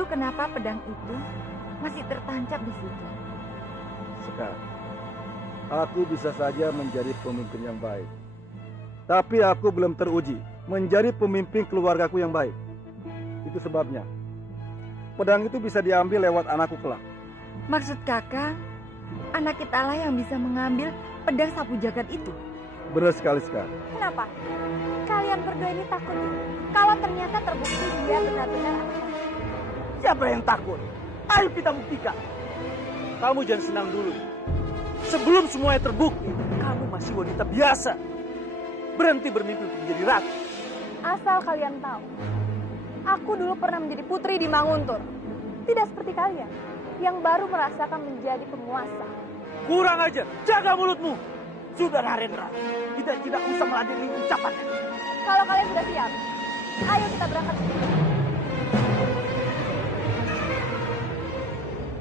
Lalu kenapa pedang itu masih tertancap di situ? Sekar, aku bisa saja menjadi pemimpin yang baik. Tapi aku belum teruji menjadi pemimpin keluargaku yang baik. Itu sebabnya pedang itu bisa diambil lewat anakku kelak. Maksud kakak, anak kita lah yang bisa mengambil pedang sapu jagat itu? Benar sekali, Sekar. Kenapa? Kalian berdua ini takut kalau ternyata terbukti dia benar-benar anak. Siapa yang takut? Ayo kita buktikan. Kamu jangan senang dulu. Sebelum semuanya terbukti, kamu masih wanita biasa. Berhenti bermimpi untuk menjadi ratu. Asal kalian tahu, aku dulu pernah menjadi putri di Manguntur. Tidak seperti kalian, yang baru merasakan menjadi penguasa. Kurang aja, jaga mulutmu. Sudah, Narendra. Kita tidak usah meladeni ucapannya. Kalau kalian sudah siap, ayo kita berangkat.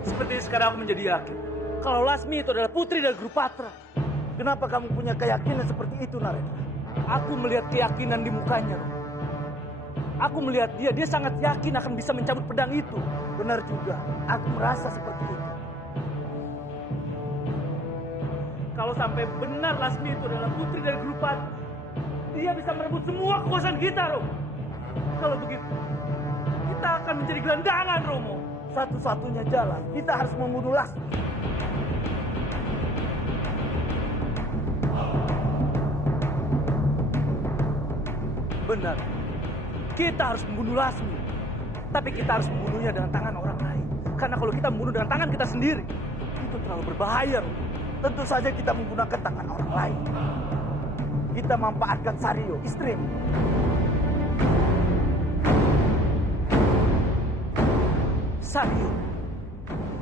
Seperti sekarang aku menjadi yakin kalau Lasmi itu adalah putri dari Grupatra. Kenapa kamu punya keyakinan seperti itu, Narendra? Aku melihat keyakinan di mukanya. Aku melihat dia sangat yakin akan bisa mencabut pedang itu. Benar juga, aku merasa seperti itu. Kalau sampai benar Lasmi itu adalah putri dari Grupatra, dia bisa merebut semua kekuasaan kita, Romo. Kalau begitu, kita akan menjadi gelandangan, Romo. Satu-satunya jalan, kita harus membunuh Lasmi. Benar, kita harus membunuh Lasmi. Tapi kita harus membunuhnya dengan tangan orang lain. Karena kalau kita membunuh dengan tangan kita sendiri, itu terlalu berbahaya, Romo. Tentu saja kita menggunakan tangan orang lain. Kita memanfaatkan Sario, istrimu. Sario?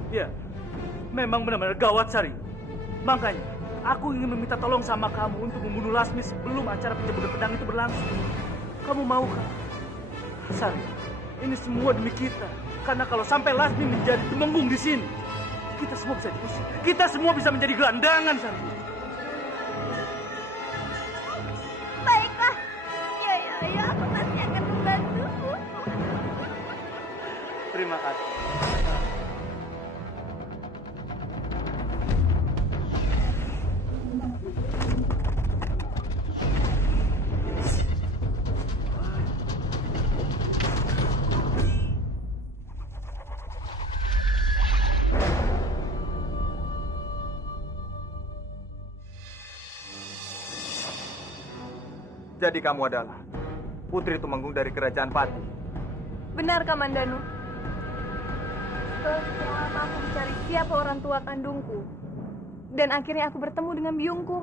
Ya, memang benar-benar gawat, Sario. Makanya, aku ingin meminta tolong sama kamu untuk membunuh Lasmi sebelum acara pencabutan pedang itu berlangsung. Kamu mau kan? Sario, ini semua demi kita. Karena kalau sampai Lasmi menjadi temenggung di sini, kita semua bisa diusir. Kita semua bisa menjadi gelandangan, Sario. Baiklah, ya, aku pasti akan membantu. Terima kasih. Jadi kamu adalah putri Tumenggung dari kerajaan Pati. Benar, Kamandanu. Setelah lama aku mencari siapa orang tua kandungku, dan akhirnya aku bertemu dengan biungku.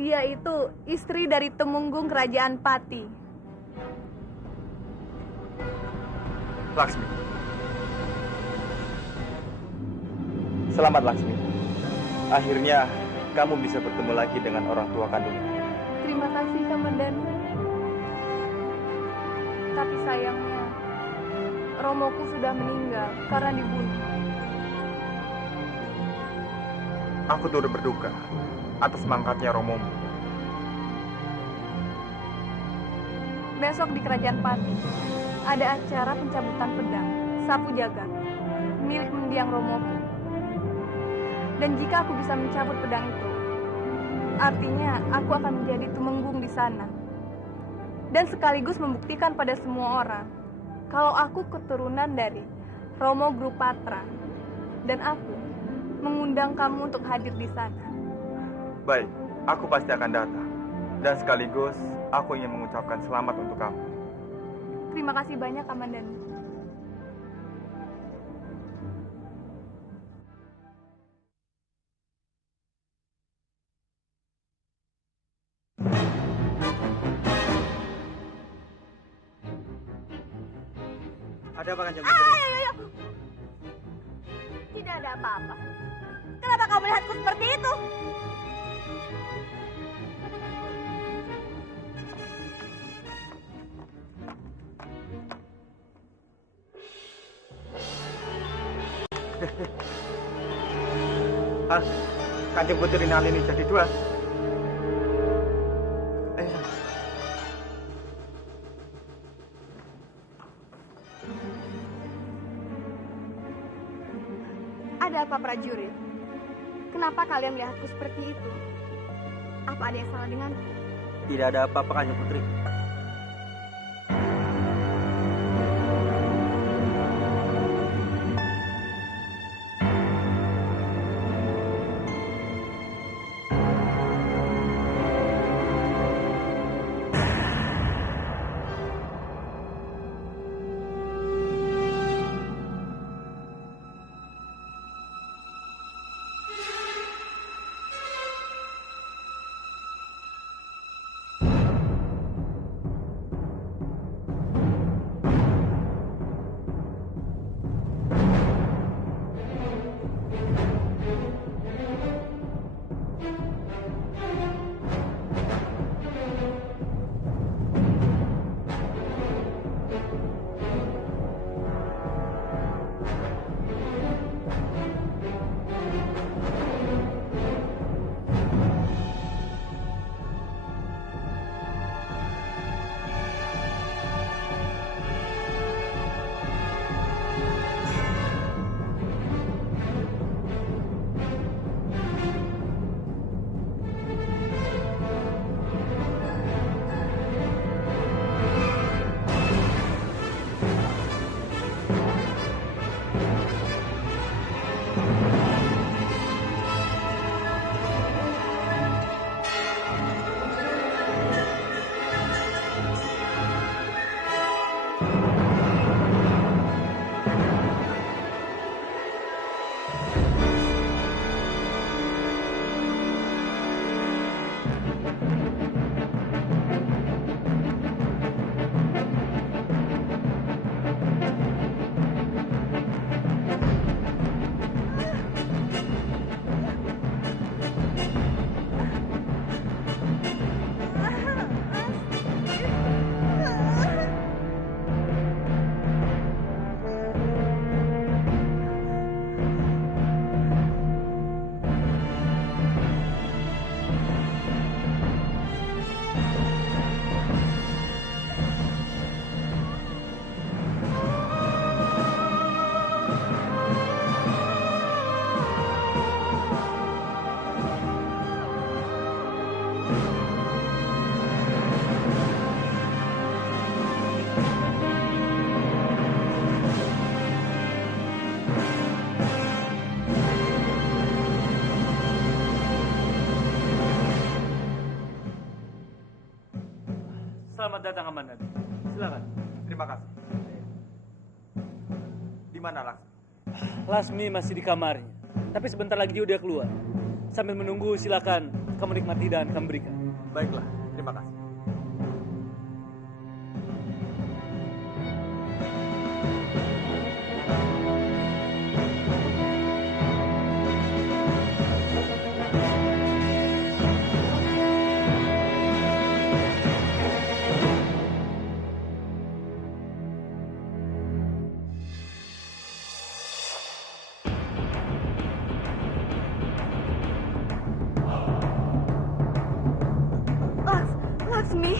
Dia itu istri dari Temunggung kerajaan Pati. Laksmi. Selamat, Laksmi. Akhirnya kamu bisa bertemu lagi dengan orang tua kandungmu. Terima kasih, Kamandanu. Tapi sayangnya, Romoku sudah meninggal karena dibunuh. Aku turut berduka atas mangkatnya Romomu. Besok di kerajaan Pati ada acara pencabutan pedang sapu jagat milik mendiang Romoku. Dan jika aku bisa mencabut pedang itu, artinya aku akan menjadi tumenggung di sana. Dan sekaligus membuktikan pada semua orang kalau aku keturunan dari Romo Grupatra. Dan aku mengundang kamu untuk hadir di sana. Baik, aku pasti akan datang. Dan sekaligus aku ingin mengucapkan selamat untuk kamu. Terima kasih banyak, Kamandanu. Ada apa, Kanjeng? Ayo. Tidak ada apa-apa. Kenapa kau melihatku seperti itu? Kanjeng Putri Nalini jadi dua. Ada apa prajurit? Kenapa kalian melihatku seperti itu? Apa ada yang salah denganku? Tidak ada apa-apa, Kanjeng Putri. Selamat datang, Kamandanu. Silakan. Terima kasih. Di mana Laksmi? Lasmi masih di kamarnya, tapi sebentar lagi dia udah keluar. Sambil menunggu, silakan kamu nikmati dan kamu berikan. Baiklah, terima kasih. Laksmi.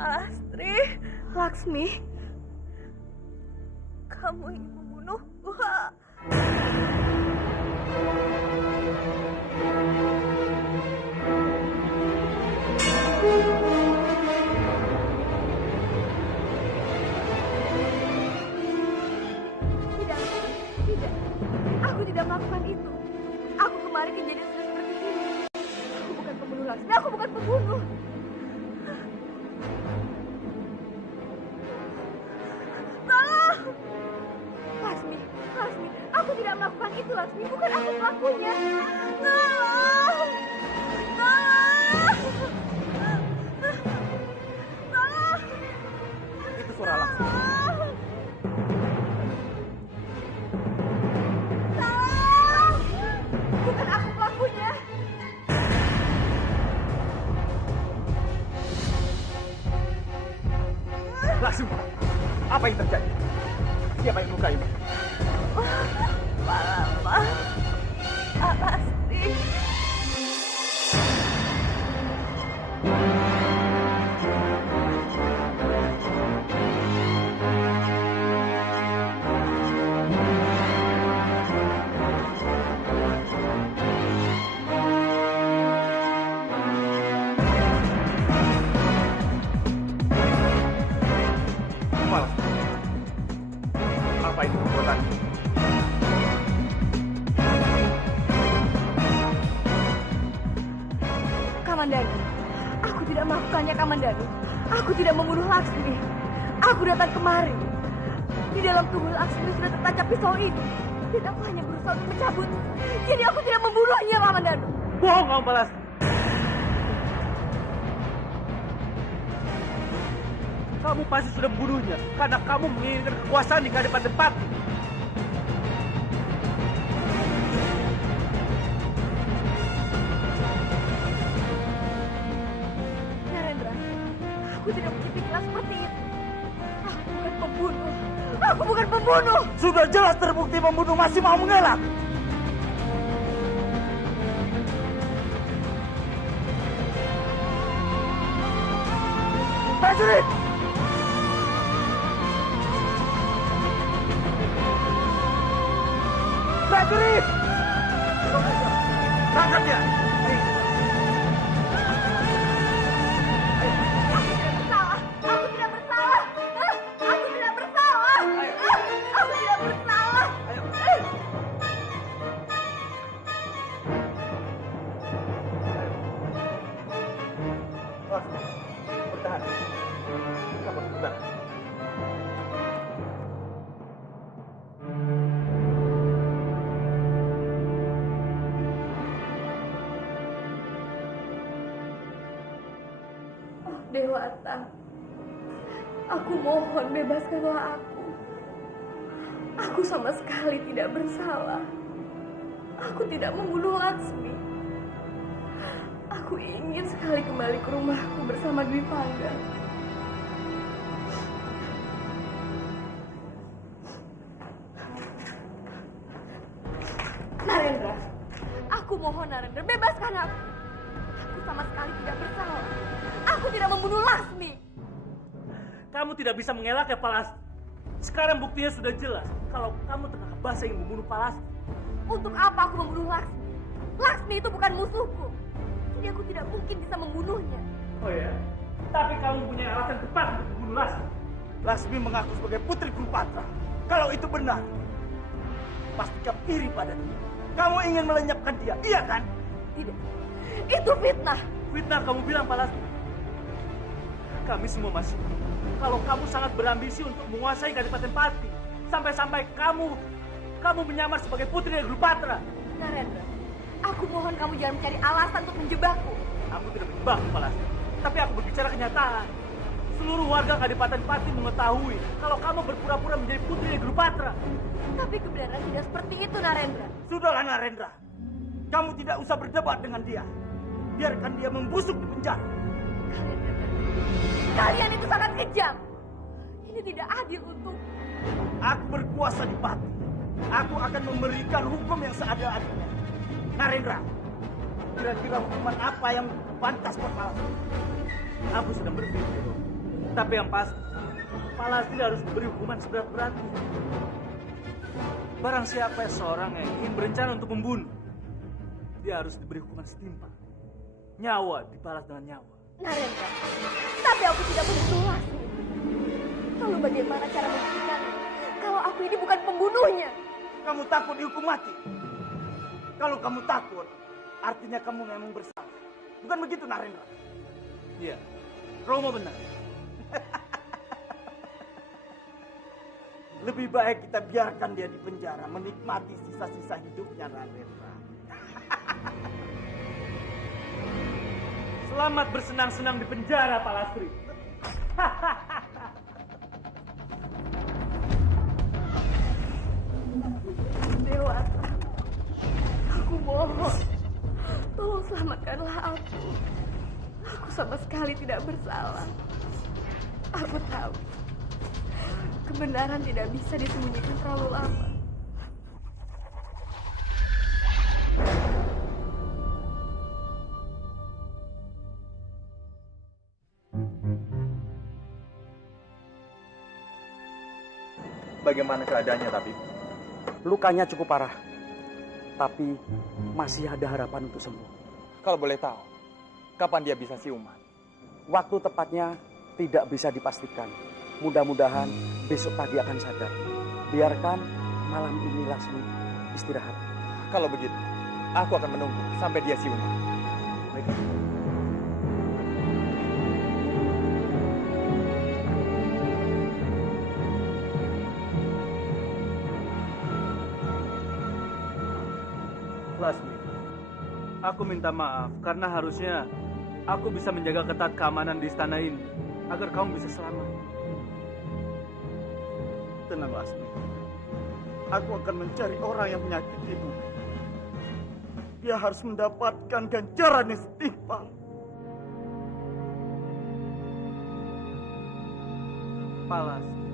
Palastri, Laksmi, kamu ingin membunuhku? Tidak, tidak, aku tidak melakukan itu. Aku kemarin kejadian sudah seperti ini. Aku bukan pembunuh, Laksmi, aku bukan pembunuh. Laksmi, aku tidak melakukan itu, Laksmi. Bukan aku pelakunya. Tolong! Laksmi, apa yang terjadi? Siapa yang melukaimu? Pak Lastri. Malas. Apa itu perbuatanmu? Kamandanu, aku tidak melakukannya, Kamandanu. Aku tidak membunuh Laksmi. Aku datang kemari. Di dalam tubuh Laksmi sudah tertancap pisau ini. Dan aku hanya berusaha untuk mencabut. Jadi aku tidak membunuhnya, Kamandanu. Bohong kamu, Pak Lastri. Kamu pasti sudah membunuhnya karena kamu menginginkan kekuasaan di Kadipaten Pati. Narendra, aku tidak punya pikiran seperti itu. Aku bukan pembunuh. Aku bukan pembunuh. Sudah jelas terbukti pembunuh masih mau mengelak. Prajurit! Prajurit! Tangkap dia! Aku tidak bersalah. Aku tidak bersalah. Aku tidak bersalah. Bertahan. Kamu bertahan. Dewata, aku mohon bebaskanlah aku. Aku sama sekali tidak bersalah. Aku tidak membunuh Laksmi. Aku ingin sekali kembali ke rumahku bersama Dwi Pangga. Narendra, aku mohon Narendra, bebaskan aku. Aku sama sekali tidak bersalah. Aku tidak membunuh Laksmi. Kamu tidak bisa mengelak ya, Pak Lastri. Sekarang buktinya sudah jelas kalau kamu terkena bahasa yang membunuh Pak Lastri. Untuk apa aku membunuh Laksmi? Laksmi itu bukan musuhku. Jadi aku tidak mungkin bisa membunuhnya. Oh ya? Tapi kamu punya alasan tepat untuk membunuh Laksmi. Laksmi mengaku sebagai putri Kulupatra. Kalau itu benar, pasti kamu iri pada dia. Kamu ingin melenyapkan dia, iya kan? Tidak. Itu fitnah. Fitnah kamu bilang, Pak Lastri. Kami semua masih kalau kamu sangat berambisi untuk menguasai Kadipaten Pati. Sampai-sampai kamu menyamar sebagai putri dari Kulupatra. Narendra, aku mohon kamu jangan mencari alasan untuk menjebakku. Aku tidak menjebakmu, Pak Lastri. Tapi aku berbicara kenyataan. Seluruh warga Kadipaten Pati mengetahui kalau kamu berpura-pura menjadi putri dari Kulupatra. Tapi kebenaran tidak seperti itu, Narendra. Sudahlah Narendra, kamu tidak usah berdebat dengan dia. Biarkan dia membusuk di penjara. Kalian itu sangat kejam. Ini tidak adil untuk. Aku berkuasa di Pati. Aku akan memberikan hukum yang seadil-adilnya. Narendra, kira-kira hukuman apa yang pantas buat Pak Lastri? Aku sedang berpikir. Tapi yang pasti, Pak Lastri harus diberi hukuman seberat-beratnya. Barang siapa seorang yang ingin berencana untuk membunuh, dia harus diberi hukuman setimpal. Nyawa dibalas dengan nyawa. Narendra, tapi aku tidak membunuh Laksmi. Lalu bagaimana cara membuktikannya kalau aku ini bukan pembunuhnya? Kamu takut dihukum mati? Kalau kamu takut, artinya kamu memang bersalah. Bukan begitu, Narendra? Iya, Romo benar. Lebih baik kita biarkan dia di penjara, menikmati sisa-sisa hidupnya, Narendra. Selamat bersenang-senang di penjara, Pak Lastri. Dewata, aku mohon, tolong selamatkanlah aku. Aku sama sekali tidak bersalah. Aku tahu Kebenaran tidak bisa disembunyikan terlalu lama. Bagaimana keadaannya, Tabib? Lukanya cukup parah, tapi masih ada harapan untuk sembuh. Kalau boleh tahu, kapan dia bisa siuman? Waktu tepatnya tidak bisa dipastikan. Mudah-mudahan besok pagi akan sadar. Biarkan malam ini Lasmi istirahat. Kalau begitu, aku akan menunggu sampai dia siuman. Baiklah. Lasmi, aku minta maaf karena harusnya aku bisa menjaga ketat keamanan di istana ini agar kamu bisa selamat. Tenang, Lasmi. Aku akan mencari orang yang menyakitimu. Dia harus mendapatkan ganjaran yang setimpal. Palastri.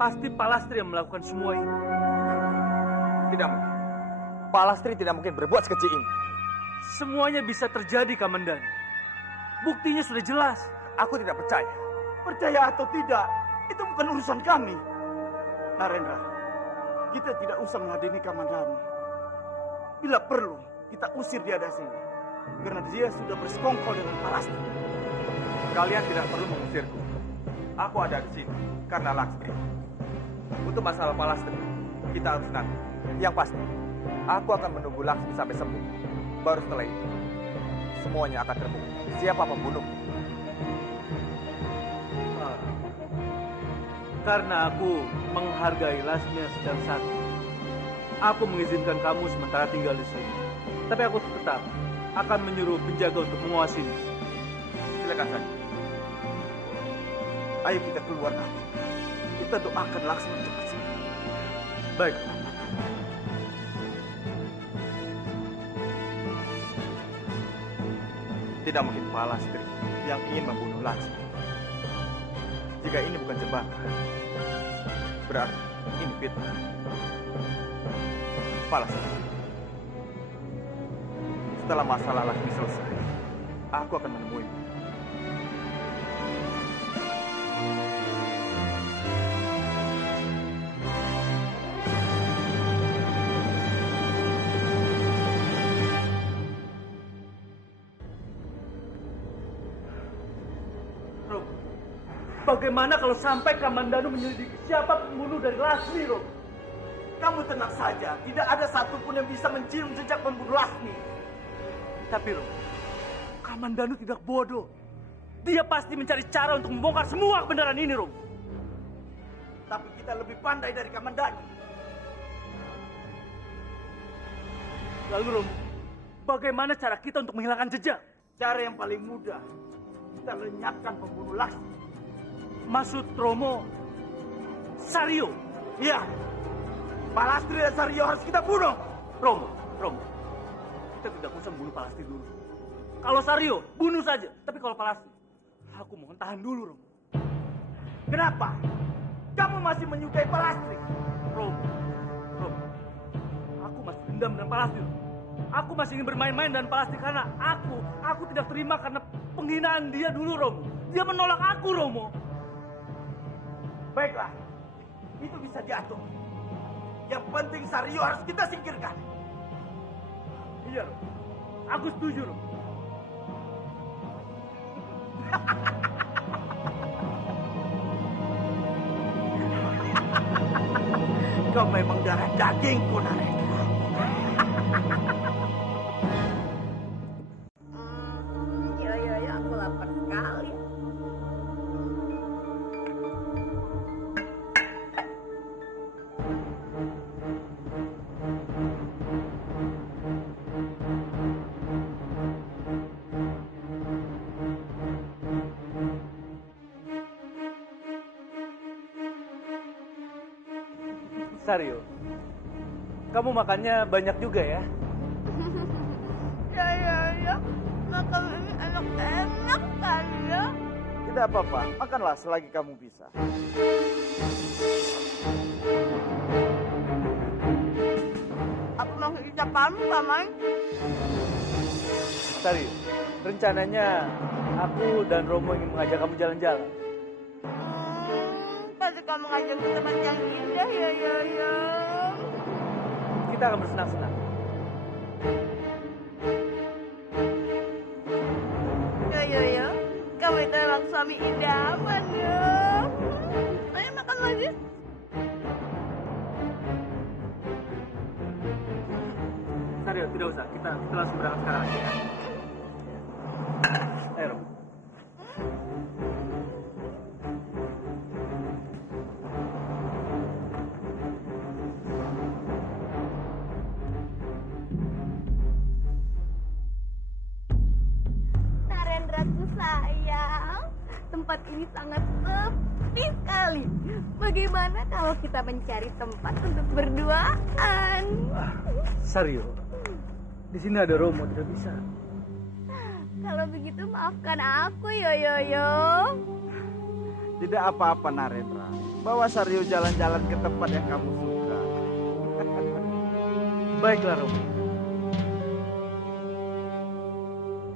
Pasti Palastri yang melakukan semua ini. Tidak mungkin. Palastri tidak mungkin berbuat sekecil ini. Semuanya bisa terjadi, Kamandanu. Buktinya sudah jelas. Aku tidak percaya. Percaya atau tidak, itu bukan urusan kami. Narendra, kita tidak usah menghadiri Kamandanu. Bila perlu, kita usir dia dari sini. Karena dia sudah bersekongkol dengan Palastri. Kalian tidak perlu mengusirku. Aku ada di sini karena Laksmi. Untuk masalah Palastri, kita harus nanti. Yang pasti, aku akan menunggu Laksmi sampai sembuh. Baru setelah itu, semuanya akan terbukti. Siapa pembunuh? Karena aku menghargai Lasmi yang sedang sakit, aku mengizinkan kamu sementara tinggal di sini. Tapi aku tetap akan menyuruh penjaga untuk mengawasinya. Silakan saja. Ayo kita keluar nanti. Kita doakan Laksmi cepat sembuh. Baik. Tidak mungkin Palastri yang ingin membunuh Laksmi. Jika ini bukan jebakan, berarti ini fitnah. Palastri. Setelah masalah Laksmi selesai, aku akan menemuimu. Bagaimana kalau sampai Kamandanu menyelidiki siapa pembunuh dari Lasmi, Rom? Kamu tenang saja. Tidak ada satupun yang bisa mencium jejak pembunuh Lasmi. Tapi Rom, Kamandanu tidak bodoh. Dia pasti mencari cara untuk membongkar semua kebenaran ini, Rom. Tapi kita lebih pandai dari Kamandanu. Lalu Rom, bagaimana cara kita untuk menghilangkan jejak? Cara yang paling mudah, kita lenyapkan pembunuh Laksmi. Maksud Romo, Sario? Iya, Palastri dan Sario harus kita bunuh. Romo, kita tidak usah membunuh Palastri dulu. Kalau Sario, bunuh saja. Tapi kalau Palastri, aku mohon tahan dulu, Romo. Kenapa? Kamu masih menyukai Palastri? Romo, aku masih dendam dengan Palastri. Aku masih ingin bermain-main dengan Palastri karena aku tidak terima karena penghinaan dia dulu, Romo. Dia menolak aku, Romo. Baiklah, itu bisa diatur. Yang penting Sario harus kita singkirkan. Iya, Romo. Aku setuju, Romo. Kau memang darah dagingku, Narendra. Ya, aku lapar sekali. Sario, kamu makannya banyak juga ya? Ya. Makan ini enak-enak kan ya. Tidak apa-apa, makanlah selagi kamu bisa. Apa maksud ucapanmu, Paman? Sari, rencananya aku dan Romo ingin mengajak kamu jalan-jalan. Pasti kamu ngajak ke tempat yang indah ya, ya. Kita akan bersenang-senang. Ya. Kamu itu memang suami idaman ya. Ayo makan lagi. Sario, tidak usah. Kita langsung berangkat sekarang aja ya. Ayo, Romo. Narendraku sayang, tempat ini sangat sepi sekali. Bagaimana kalau kita mencari tempat untuk berduaan? Sario, di sini ada Romo, tidak bisa. Kalau begitu maafkan aku, Yo. Tidak apa-apa Narendra. Bawa Saryo jalan-jalan ke tempat yang kamu suka. Baiklah, Romo.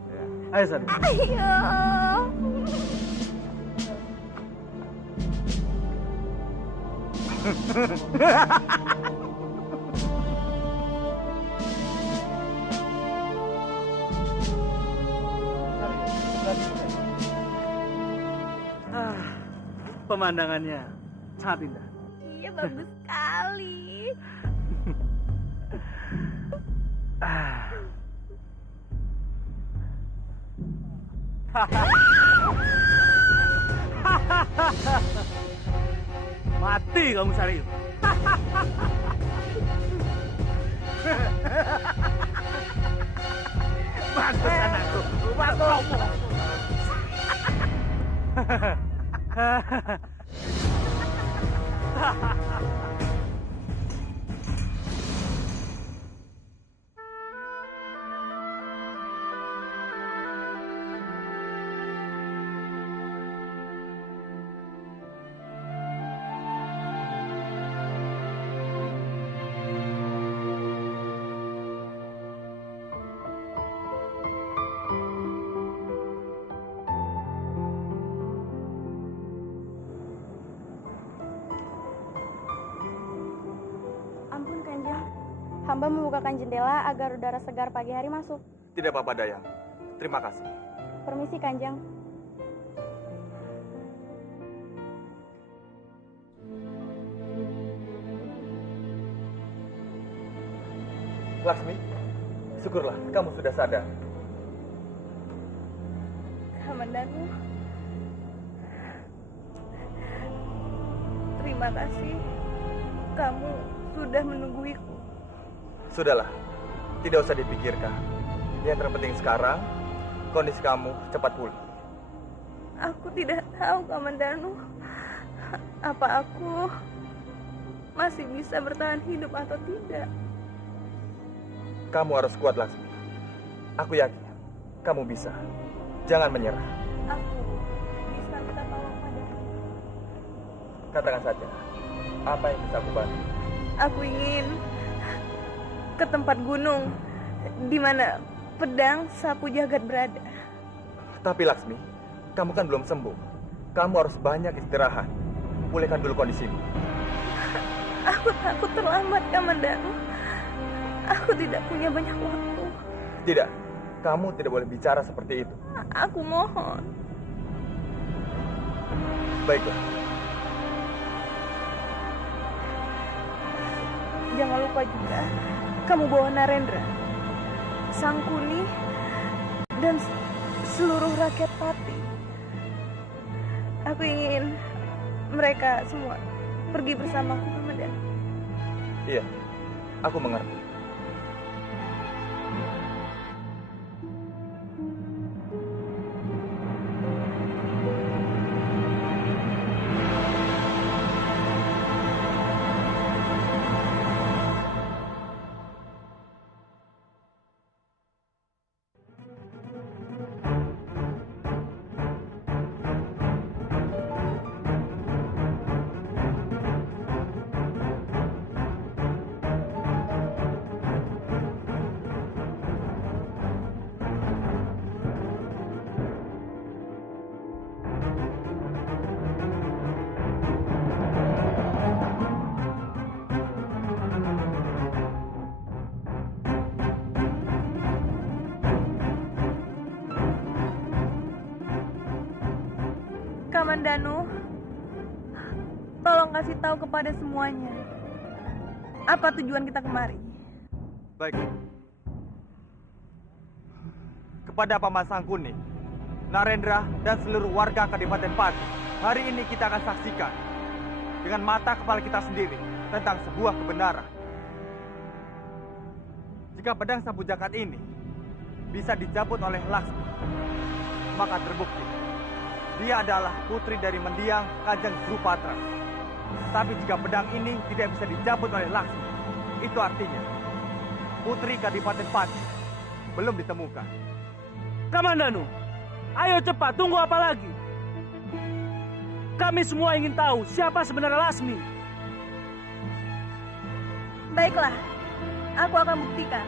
Ya. Ayo, Sario. Ayo. Pemandangannya sangat indah. Iya, bagus sekali. Mati kamu, Sario. Bagus anakku. Bagus. Ampun, Kanjeng. Hamba membukakan jendela agar udara segar pagi hari masuk. Tidak apa-apa, Dayang. Terima kasih. Permisi, Kanjeng. Laksmi, syukurlah kamu sudah sadar. Kamandanu, terima kasih. Kamu sudah menungguiku. Sudahlah, tidak usah dipikirkan. Yang terpenting sekarang, kondisi kamu cepat pulih. Aku tidak tahu, Kamandanu. Apa aku masih bisa bertahan hidup atau tidak? Kamu harus kuat, Laksmi. Aku yakin kamu bisa. Jangan menyerah. Aku bisa minta tolong padamu. Katakan saja, apa yang bisa aku bantu? Aku ingin ke tempat gunung di mana pedang sapu jagat berada. Tapi Laksmi, kamu kan belum sembuh. Kamu harus banyak istirahat. Pulihkan dulu kondisimu. Aku takut terlambat, Kamandanu. Aku tidak punya banyak waktu. Tidak, kamu tidak boleh bicara seperti itu. Aku mohon. Baiklah, Jangan lupa juga, kamu bawa Narendra, Sangkuni, dan seluruh rakyat Pati. Aku ingin mereka semua pergi bersamaku, Kamandanu. iya, aku mengerti. Kamandanu, tolong kasih tahu kepada semuanya apa tujuan kita kemari. Baik. Kepada Paman Sangkuni, Narendra, dan seluruh warga Kadipaten Pati, hari ini kita akan saksikan dengan mata kepala kita sendiri tentang sebuah kebenaran. Jika pedang sapu jagat ini bisa dicabut oleh Laksmi, maka terbukti dia adalah putri dari mendiang Kanjeng Drupatra. Tapi jika pedang ini tidak bisa dicabut oleh Laksmi, itu artinya putri Kadipaten Pati belum ditemukan. Kamandanu, ayo cepat, tunggu apa lagi? Kami semua ingin tahu siapa sebenarnya Lasmi. Baiklah, aku akan buktikan.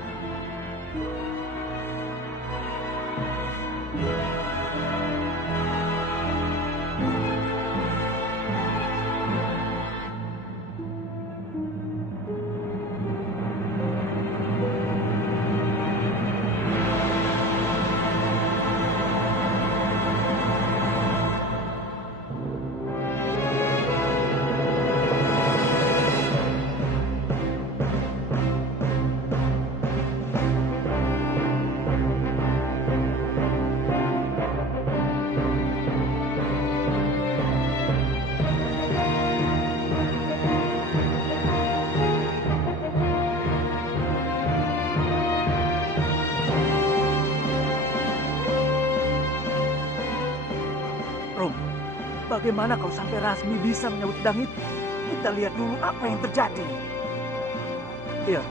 Bagaimana kalau sampai Rasmi bisa menyebut pedang itu? Kita lihat dulu apa yang terjadi. Iya.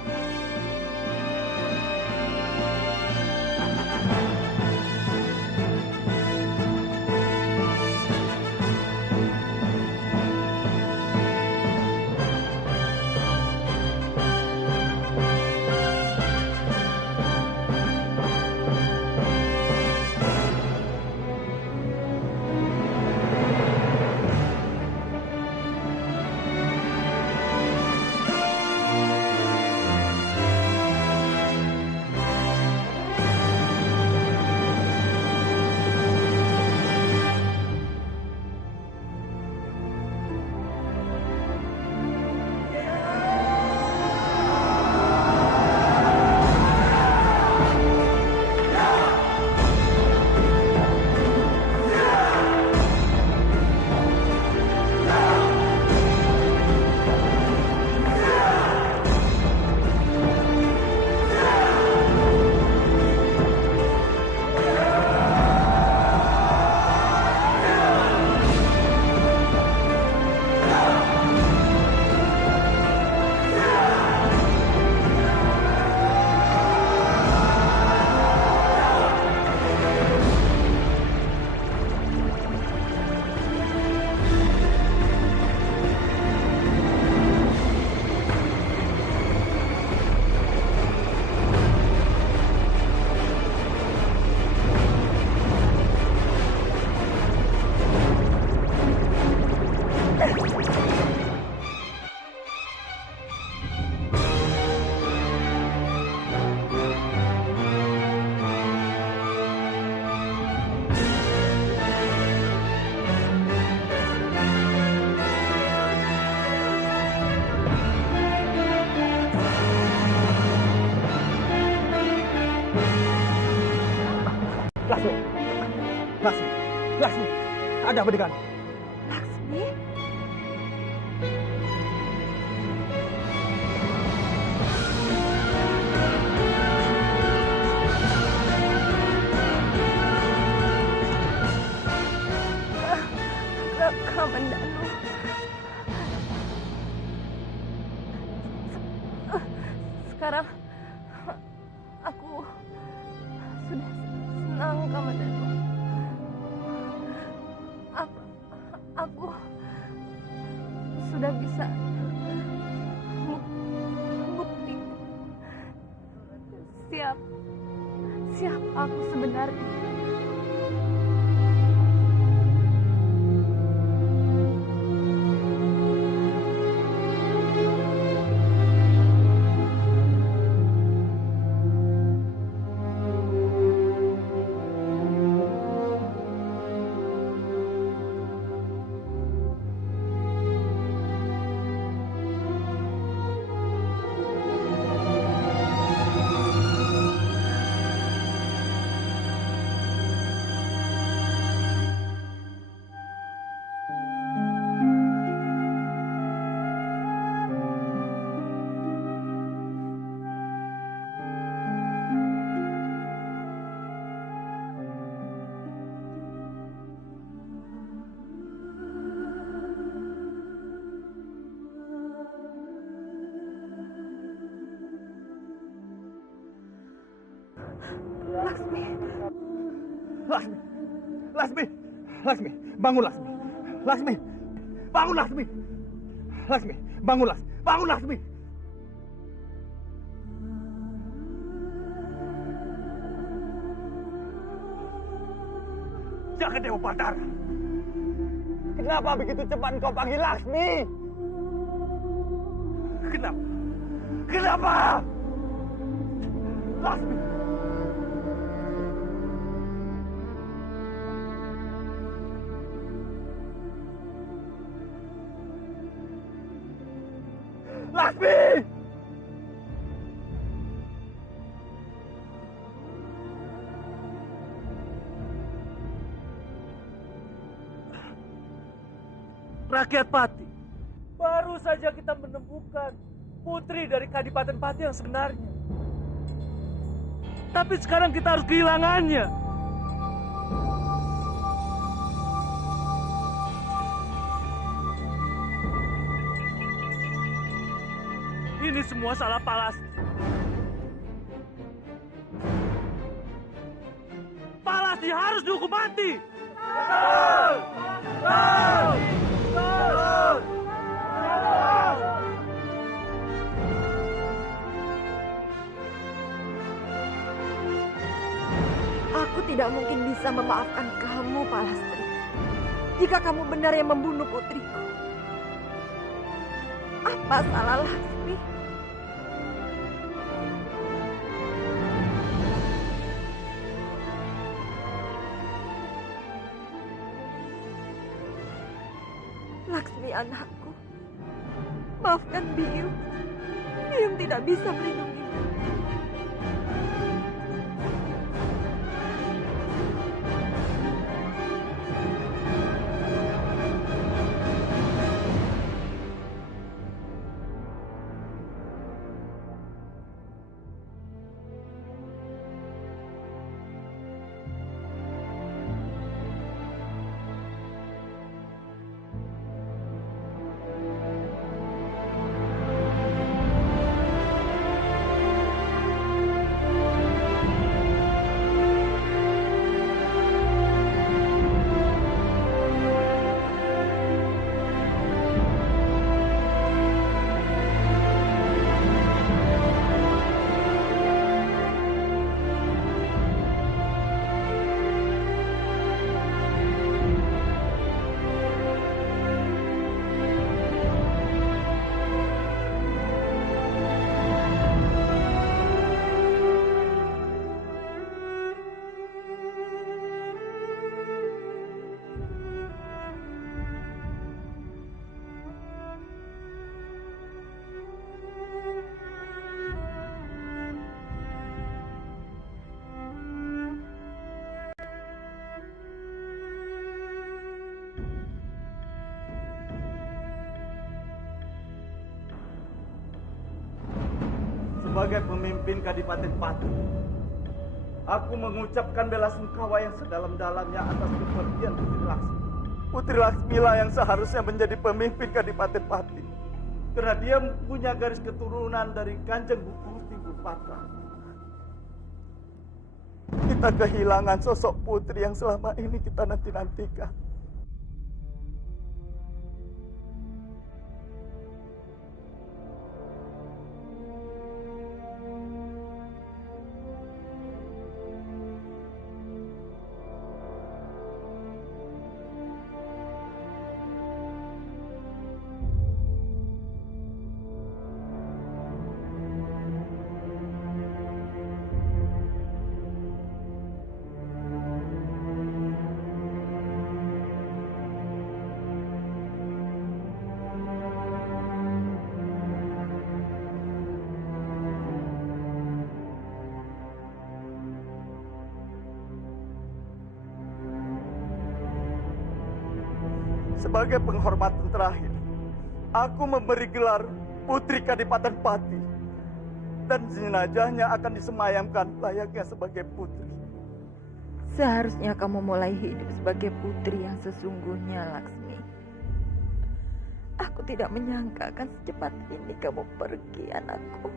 Laksmi, ada apa dengan? Laksmi? Kamandanu. Sekarang aku sudah senang, Kamandanu. Aku sudah bisa bukti siapa aku sebenarnya. Laksmi, Laksmi, Laksmi, bangun Laksmi, Laksmi, bangun Laksmi, Laksmi, bangun Laksmi, bangun Laksmi. Jaga Dewa Batara. Kenapa begitu cepat kau panggil Laksmi? Kenapa? Kenapa? Laksmi. Laksmi! Rakyat Pati, baru saja kita menemukan putri dari Kadipaten Pati yang sebenarnya. Tapi sekarang kita harus kehilangannya. Ini semua salah Palastri. Palastri harus dihukum mati. Betul! Betul! Betul! Aku tidak mungkin bisa memaafkan kamu, Palastri. Jika kamu benar yang membunuh putriku. Apa salah Laksmi? Laksmi anakku, maafkan Biung. Biung tidak bisa melindungimu. Sebagai pemimpin Kadipaten Pati, aku mengucapkan bela sungkawa yang sedalam-dalamnya atas kepergian Putri Laksmi. Putri Laksmi lah yang seharusnya menjadi pemimpin Kadipaten Pati, karena dia punya garis keturunan dari Kanjeng Bupati Bupatra. Kita kehilangan sosok putri yang selama ini kita nanti-nantikan. Sebagai penghormatan terakhir, aku memberi gelar Putri Kadipaten Pati, dan jenazahnya akan disemayamkan layaknya sebagai putri. Seharusnya kamu mulai hidup sebagai putri yang sesungguhnya, Laksmi. Aku tidak menyangka akan secepat ini kamu pergi, anakku.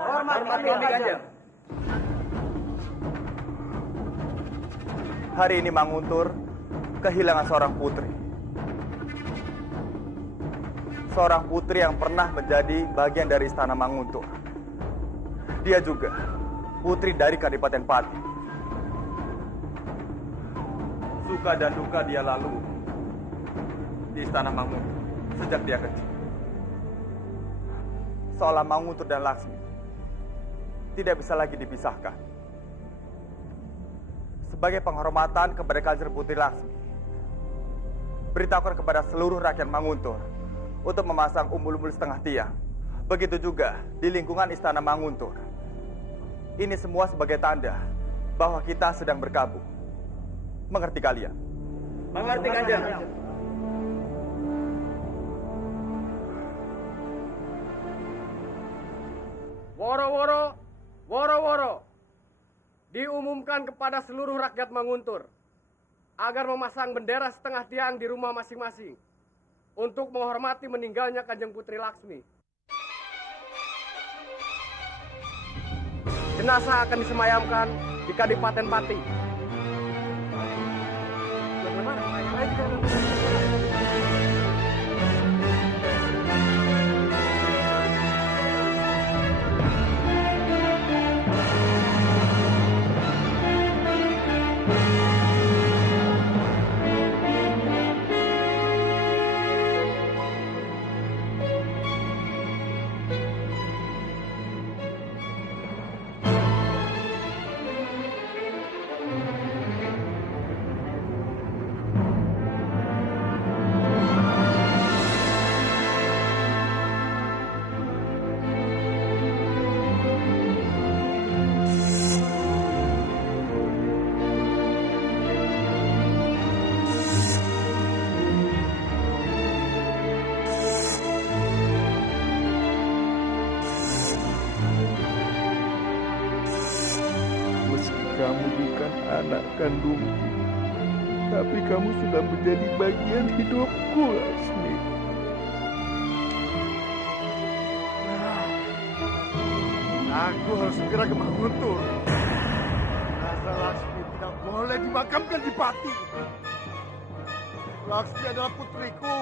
Hormat kami Kanjeng. Hari ini Manguntur kehilangan seorang putri. Seorang putri yang pernah menjadi bagian dari istana Manguntur. Dia juga putri dari Kadipaten Pati. Suka dan duka dia lalu di istana Manguntur sejak dia kecil. Seolah Manguntur dan Laksmi tidak bisa lagi dipisahkan. Sebagai penghormatan kepada Kanjeng Putri Laksmi, beritahukan kepada seluruh rakyat Manguntur untuk memasang umbul-umbul setengah tiang. Begitu juga di lingkungan istana Manguntur. Ini semua sebagai tanda bahwa kita sedang berkabung. Mengerti kalian? Mengerti Kanjeng. Woro-woro, diumumkan kepada seluruh rakyat Manguntur agar memasang bendera setengah tiang di rumah masing-masing untuk menghormati meninggalnya Kanjeng Putri Laksmi. Jenazah akan disemayamkan di Kadipaten Pati. Kamu bukan anak kandungku, tapi kamu sudah menjadi bagian hidupku, Laksmi. Aku harus segera ke Manguntur. Jenazah Laksmi tidak boleh dimakamkan di Pati. Laksmi adalah putriku.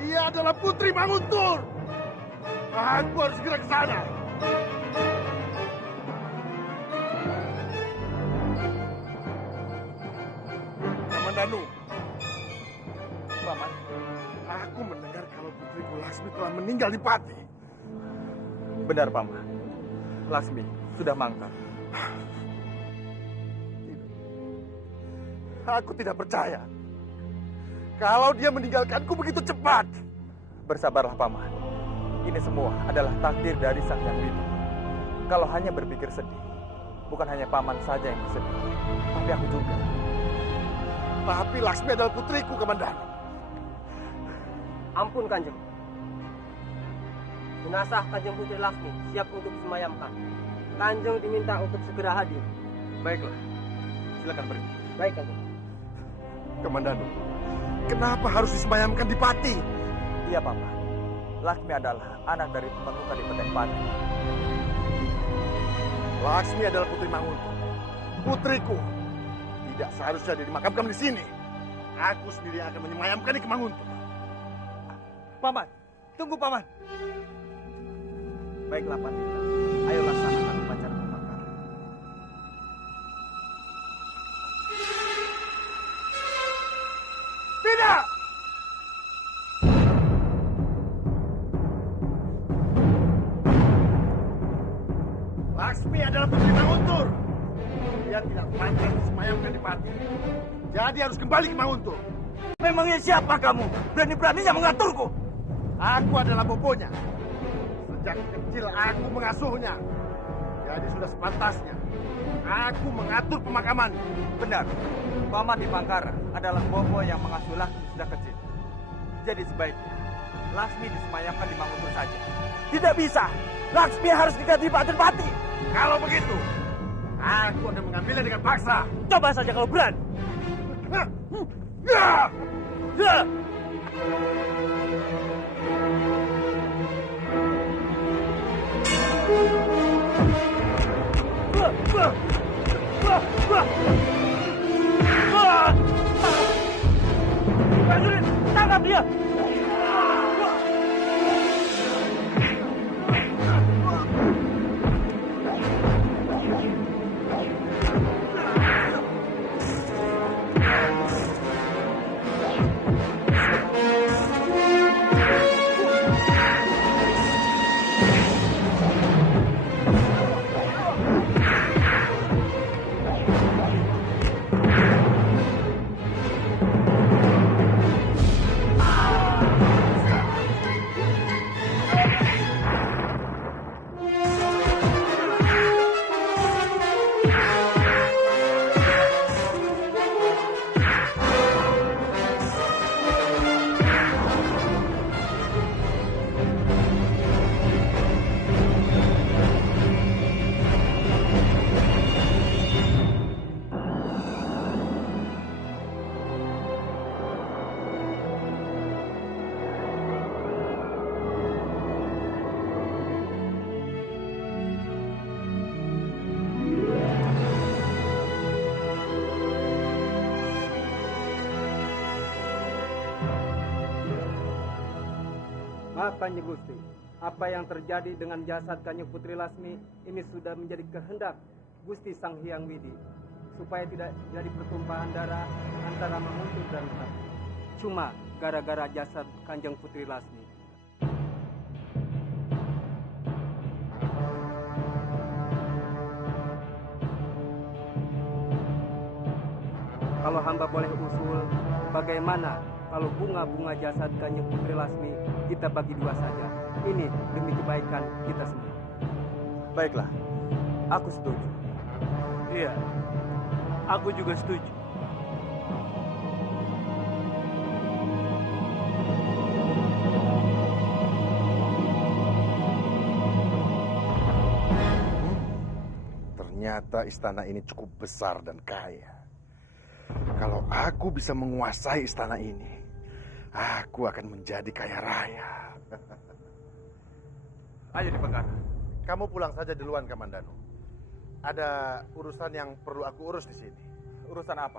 Dia adalah putri Manguntur. Aku harus segera ke sana. Danu. Paman, aku mendengar kalau putriku Laksmi telah meninggal di Pati. Benar, Paman. Laksmi sudah mangkat. Aku tidak percaya kalau dia meninggalkanku begitu cepat. Bersabarlah, Paman. Ini semua adalah takdir dari Sang Hyang Widi. Kalau hanya berpikir sedih, bukan hanya Paman saja yang bersedih, tapi aku juga. Tapi Laksmi adalah putriku, Kamandanu. Ampun Kanjeng. Jenazah Kanjeng Putri Laksmi siap untuk disemayamkan. Kanjeng diminta untuk segera hadir. Baiklah, silakan pergi. Baik Kanjeng. Kamandanu, kenapa harus disemayamkan di Pati? Iya, Paman. Laksmi adalah anak dari pemangku Kadipaten Pati. Laksmi adalah putri Manguntur. Putriku. tidak seharusnya dia dimakamkan di sini. Aku sendiri yang akan menyemayamkan di Kemanguntur. Paman, tunggu paman. Baiklah Pandita, ayo laksanakan upacara pembakaran. Tidak! Laksmi adalah putri Manguntur. Dia tidak pantas disemayamkan di Pati. Jadi harus kembali ke Manguntur. Memangnya siapa kamu? Berani-beraninya mengaturku. Aku adalah bobonya. Sejak kecil aku mengasuhnya. Jadi sudah sepantasnya. Aku mengatur pemakaman. Benar, Paman di Bangkara adalah bobo yang mengasuh Laksmi sejak kecil. Jadi sebaiknya Laksmi disemayamkan di Manguntur saja. Tidak bisa. Laksmi harus diganti Pak Pati. Kalau begitu, aku akan mengambilnya dengan paksa. Coba saja kalau berani. Prajurit, tangkap dia! Maaf Kanjeng Gusti, apa yang terjadi dengan jasad Kanjeng Putri Lasmi ini sudah menjadi kehendak Gusti Sang Hyang Widi, supaya tidak jadi pertumpahan darah antara Manguntur dan Pati. Cuma gara-gara jasad Kanjeng Putri Lasmi. Kalau hamba boleh usul, bagaimana kalau bunga-bunga jasad Kanjeng Putri Lasmi kita bagi dua saja? Ini demi kebaikan kita semua. Baiklah, aku setuju. Iya, aku juga setuju. Ternyata istana ini cukup besar dan kaya. Kalau aku bisa menguasai istana ini, aku akan menjadi kaya raya. Ayo di Bangkara. Kamu pulang saja duluan, Kamandanu. Ada urusan yang perlu aku urus di sini. Urusan apa?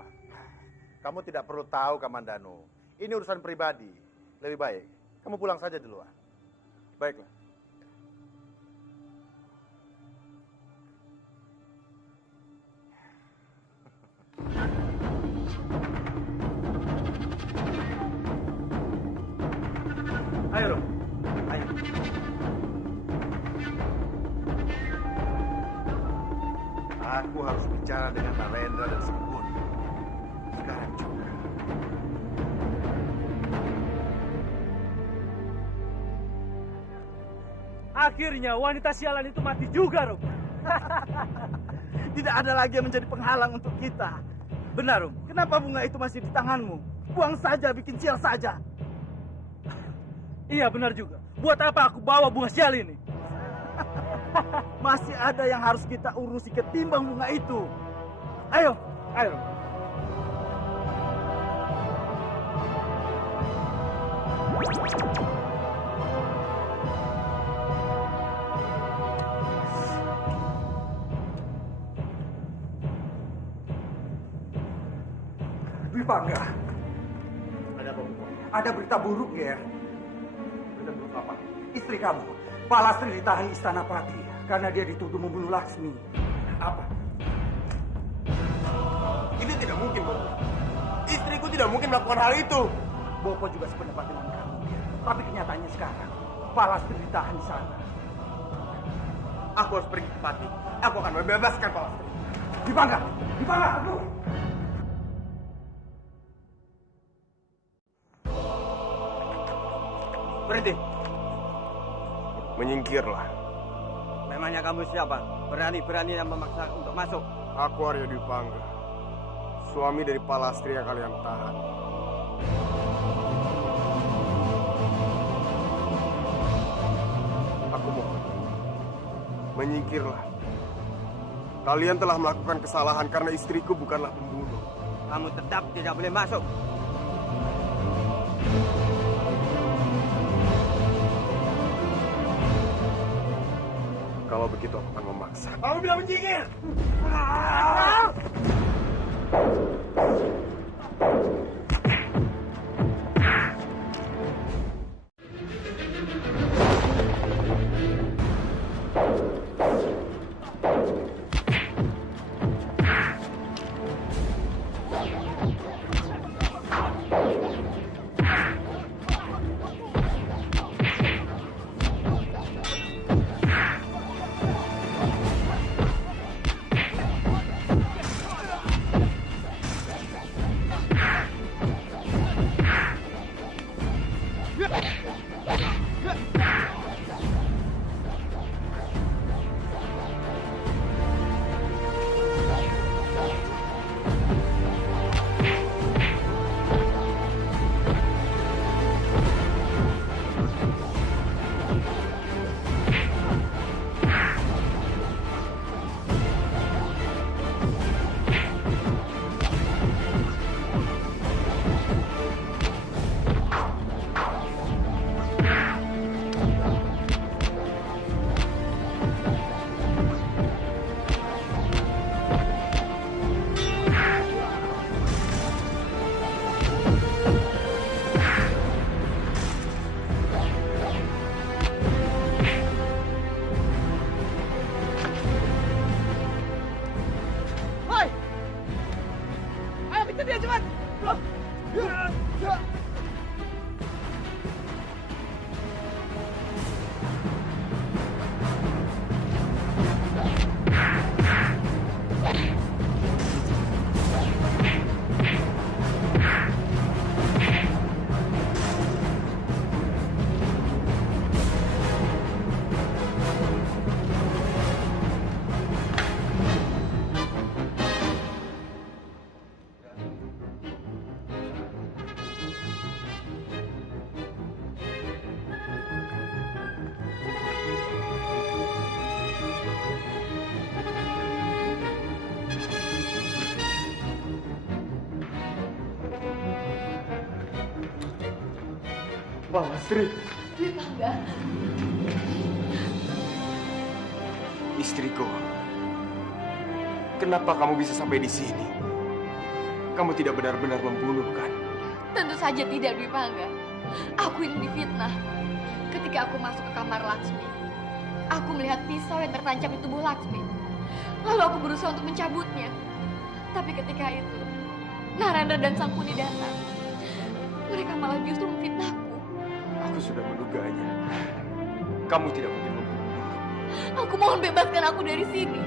Kamu tidak perlu tahu, Kamandanu. Ini urusan pribadi. Lebih baik kamu pulang saja duluan. Baiklah. Ayo, Rom. Ayo. Aku harus bicara dengan Narendra dan Sembun. Sekarang juga. Akhirnya wanita sialan itu mati juga, Rom. Tidak ada lagi yang menjadi penghalang untuk kita. Benar, Rom. Kenapa bunga itu masih di tanganmu? Buang saja, bikin sial saja. Iya, benar juga. Buat apa aku bawa bunga sial ini? Masih ada yang harus kita urusi ketimbang bunga itu. Ayo, Ayo, Rom. Dwi Pangga, Ada apa, Bu? ada berita buruk, Ger. Berita buruk apa? Istri kamu, Palastri ditahan di Istana Pati karena dia dituduh membunuh Laksmi. Apa? Itu tidak mungkin, Bu. Istriku tidak mungkin melakukan hal itu. Bopo juga sependapat dengan kamu, Ger. Tapi kenyataannya sekarang, Palastri ditahan di sana. Aku harus pergi ke Pati. Aku akan membebaskan Palastri. Dwi Pangga, tunggu. Berhenti. Menyingkirlah. Memangnya kamu siapa? Berani-berani yang memaksa untuk masuk. Aku Arya Dwi Pangga, suami dari Palastri yang kalian tahan. Aku mohon, menyingkirlah. Kalian telah melakukan kesalahan karena istriku bukanlah pembunuh. Kamu tetap tidak boleh masuk. Kalau begitu aku akan memaksa. Kamu bilang menyingkir! Palastri. Dwi Pangga. Istriku, kenapa kamu bisa sampai di sini? Kamu tidak benar-benar membunuh, kan? Tentu saja tidak, Dwi Pangga. Aku ini difitnah. Ketika aku masuk ke kamar Laksmi, aku melihat pisau yang tertancap di tubuh Laksmi. Lalu aku berusaha untuk mencabutnya. Tapi ketika itu, Narendra dan Sangkuni datang. Mereka malah justru memfitnahku. Aku sudah menduganya. Kamu tidak mungkin membunuh. Aku mohon bebaskan aku dari sini.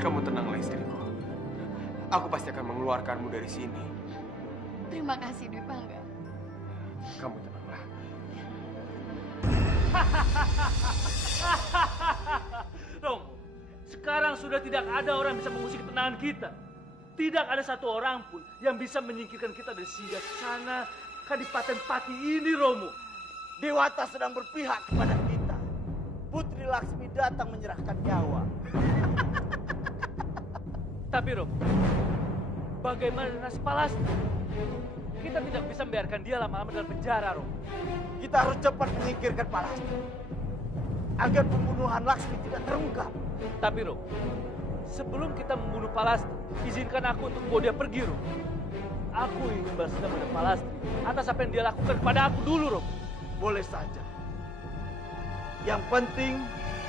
Kamu tenanglah, istriku. Aku pasti akan mengeluarkanmu dari sini. Terima kasih, Dwi Pangga. Kamu tenanglah. Romo, sekarang sudah tidak ada orang yang bisa mengusik ketenangan kita. Tidak ada satu orang pun yang bisa menyingkirkan kita dari singgah Kadipaten Pati ini, Romo. Dewata sedang berpihak kepada kita. Putri Laksmi datang menyerahkan nyawa. Tapi Romo, bagaimana nasib Palastri? Kita tidak bisa membiarkan dia lama-lama dalam penjara, Romo. Kita harus cepat menyingkirkan Palastri agar pembunuhan Laksmi tidak terungkap. Tapi Romo, sebelum kita membunuh Palastri, izinkan aku untuk membawa dia pergi, Romo. Aku ingin balas dendam pada Palastri atas apa yang dia lakukan kepada aku dulu, Romo. Boleh saja. Yang penting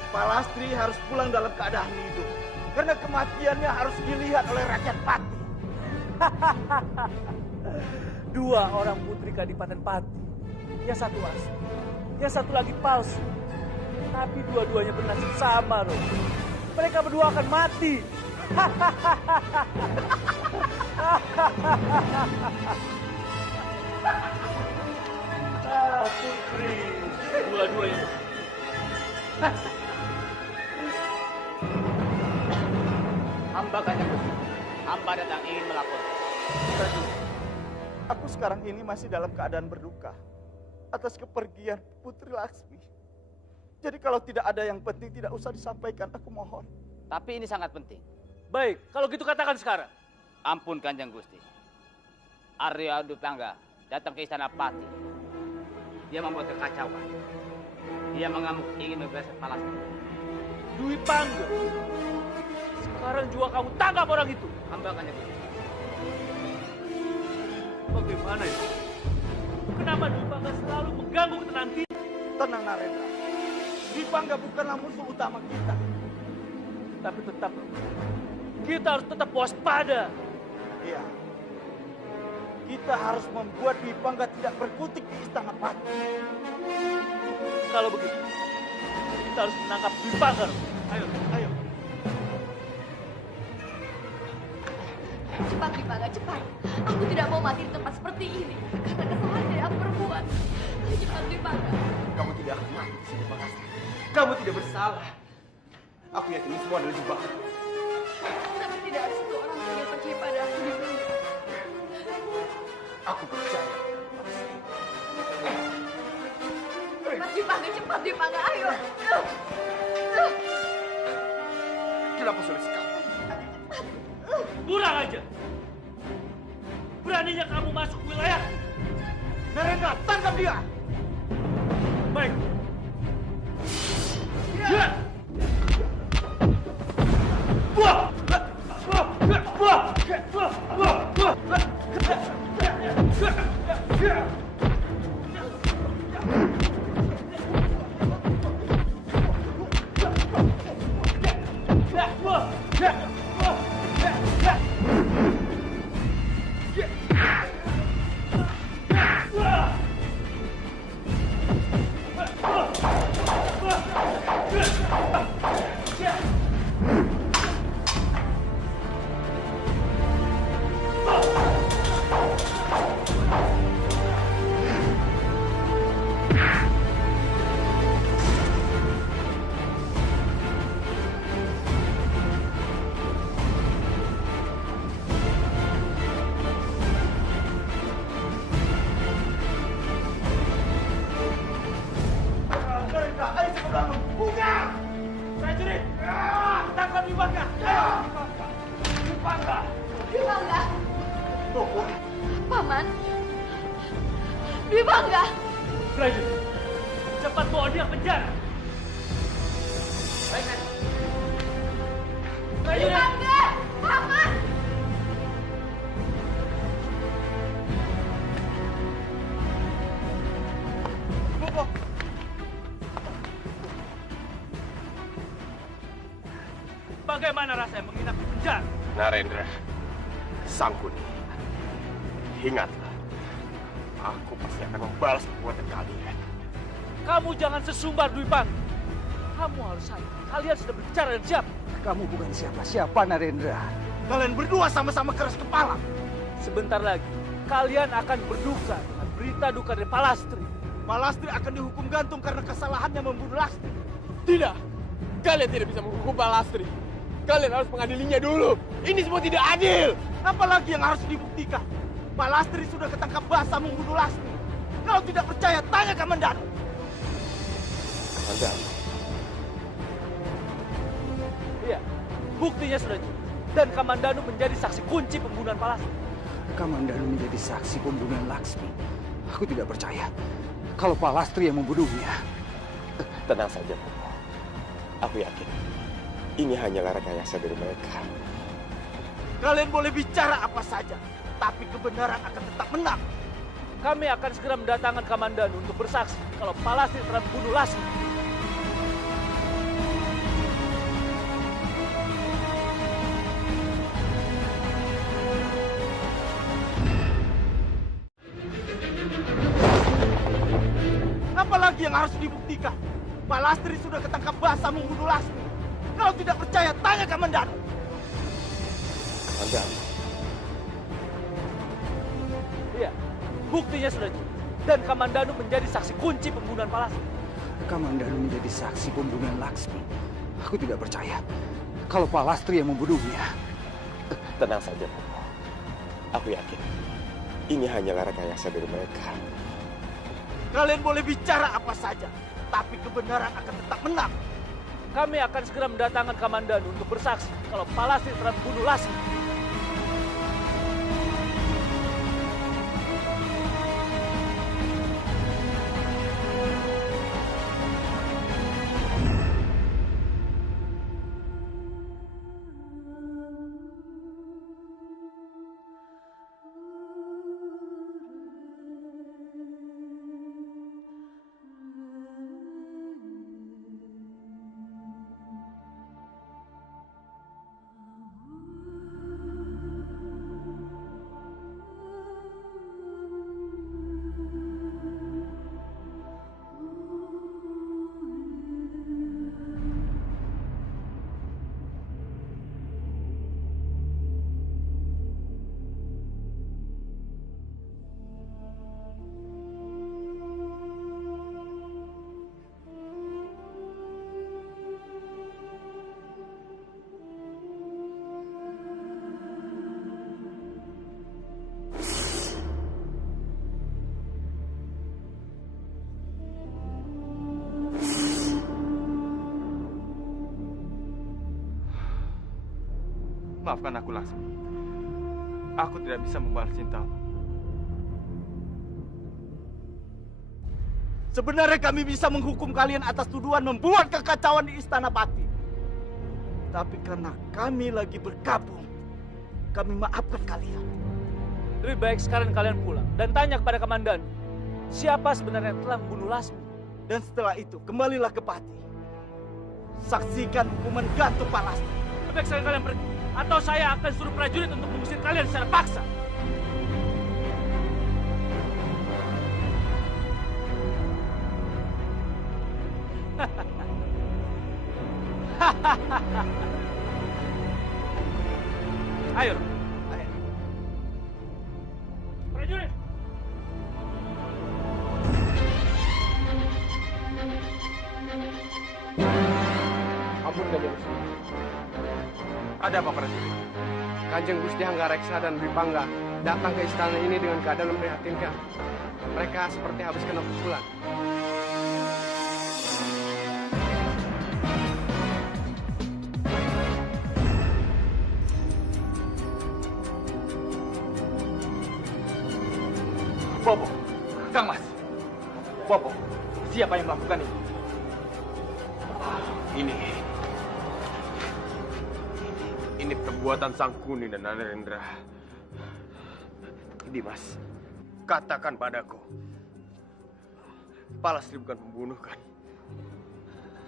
Palastri harus pulang dalam keadaan hidup. Karena kematiannya harus dilihat oleh rakyat Pati. Dua orang putri Kadipaten Pati. Yang satu asli, yang satu lagi palsu. Tapi dua-duanya bernasib sama, Romo. Mereka berdua akan mati. Putri, dua-duanya. Hamba Kanjeng Gusti. Hamba datang ingin melapor. Aku sekarang ini masih dalam keadaan berduka atas kepergian Putri Laksmi. Jadi kalau tidak ada yang penting tidak usah disampaikan, aku mohon. Tapi ini sangat penting. Baik, kalau gitu katakan sekarang. Ampun Kanjeng Gusti. Arya Dupangga datang ke istana Pati. Dia membuat kekacauan. Dia mengamuk ingin membebaskan Palastri. Dwi Pangga. Sekarang juga kamu tangkap orang itu. Hamba Kanjeng Gusti. Bagaimana itu? Kenapa Dwi Pangga selalu mengganggu ketenangan kita? Tenang Narendra. Dwi Pangga bukanlah musuh utama kita. Tapi tetap kita harus tetap waspada. Iya. Kita harus membuat Dwi Pangga tidak berkutik di istana Pati. Kalau begitu, kita harus menangkap Dwi Pangga. Ayo, ayo. Cepat, Dwi Pangga, cepat. Aku tidak mau mati di tempat seperti ini karena kesalahan yang aku perbuat. Cepat, Dwi Pangga. Kamu tidak akan mati di sini, Palastri. Kamu tidak bersalah. Aku yakin ini semua adalah jebakan. Tapi tidak ada satu orang pun yang percaya pada aku, Dwi Pangga. Aku percaya. Cepat, Dwi Pangga, cepat, Dwi Pangga, ayo. Kenapa sulit sekali? Kurang aja. Beraninya kamu masuk wilayah. Narendra, tangkap dia. Baik. Ya. Buah. Buah. Buah. Buah. Buah. Buah. Paman, Dwi Pangga. Prajurit, cepat bawa dia ke penjara. Dwi Pangga, Paman. Bagaimana rasanya menginap di penjara? Narendra, Sangkuni, ingatlah, aku pasti akan membalas perbuatan kalian. Kamu jangan sesumbar, Dwi Pangga. Kamu harus sadar, kalian sudah berbicara dengan siapa? Kamu bukan siapa-siapa, Narendra. Kalian berdua sama-sama keras kepala. Sebentar lagi, kalian akan berduka dengan berita duka dari Palastri. Palastri akan dihukum gantung karena kesalahannya membunuh Lastri. Tidak. Kalian tidak bisa menghukum Palastri. Kalian harus mengadilinya dulu. Ini semua tidak adil. Apalagi yang harus dibuktikan? Palastri sudah ketangkap basah membunuh Lastri. Kalau tidak percaya, tanya Kamandanu. Kamandanu? Iya, buktinya sudah jelas. Dan Kamandanu menjadi saksi kunci pembunuhan Palastri. Kamandanu menjadi saksi pembunuhan Laksmi. Aku tidak percaya kalau Palastri yang membunuhnya. Tenang saja, Bopo. Aku yakin ini hanyalah rekayasa dari mereka. Kalian boleh bicara apa saja. tapi kebenaran akan tetap menang. Kami akan segera mendatangkan Kamandanu untuk bersaksi kalau Palastri telah membunuh Lasmi. Apalagi yang harus dibuktikan? Palastri sudah ketangkap basah membunuh Lasmi. Kalau tidak percaya, tanya Kamandanu. Kamandanu? Iya, buktinya sudah jelas. Dan Kamandanu menjadi saksi kunci pembunuhan Palastri. Kamandanu menjadi saksi pembunuhan Laksmi. Aku tidak percaya kalau Palastri yang membunuhnya. Tenang saja, Bopo. Aku yakin ini hanyalah rekayasa dari mereka. Kalian boleh bicara apa saja, tapi kebenaran akan tetap menang. Kami akan segera mendatangkan Kamandanu untuk bersaksi kalau Palastri telah membunuh Lasmi. Maafkan aku, Laksmi. Aku tidak bisa membalas cintamu. Sebenarnya kami bisa menghukum kalian atas tuduhan membuat kekacauan di Istana Pati. Tapi karena kami lagi berkabung, kami maafkan kalian. Lebih baik sekarang kalian pulang dan tanya kepada Kamandanu, siapa sebenarnya yang telah membunuh Lasmi. Dan setelah itu, kembalilah ke Pati. Saksikan hukuman gantung Palastri. Lebih baik sekarang kalian pergi, atau saya akan suruh prajurit untuk mengusir kalian secara paksa. Ayo. Ayo. Prajurit. Ampun Kanjeng Gusti. Ada apa, prajurit? Kanjeng Gusti Hanggareksa dan Dwi Pangga datang ke istana ini dengan keadaan memprihatinkan. Mereka seperti habis kena pukulan. Bopo, Kang Mas. Bopo, siapa yang melakukan ini? Ini perbuatan Sangkuni dan Narendra. Dimas, katakan padaku, Palastri bukan pembunuh kan?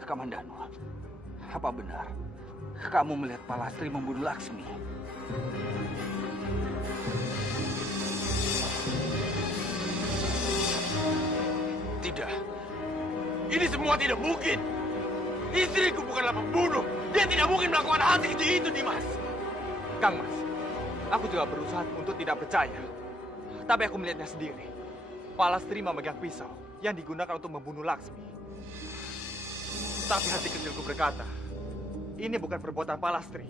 Kamandanu, apa benar kamu melihat Palastri membunuh Laksmi? Tidak. Ini semua tidak mungkin. Istriku bukanlah pembunuh. Dia tidak mungkin melakukan hal sekeji itu, Dimas. Kang Mas, aku juga berusaha untuk tidak percaya. Tapi aku melihatnya sendiri. Palastri memegang pisau yang digunakan untuk membunuh Laksmi. Tapi hati kecilku berkata, ini bukan perbuatan Palastri.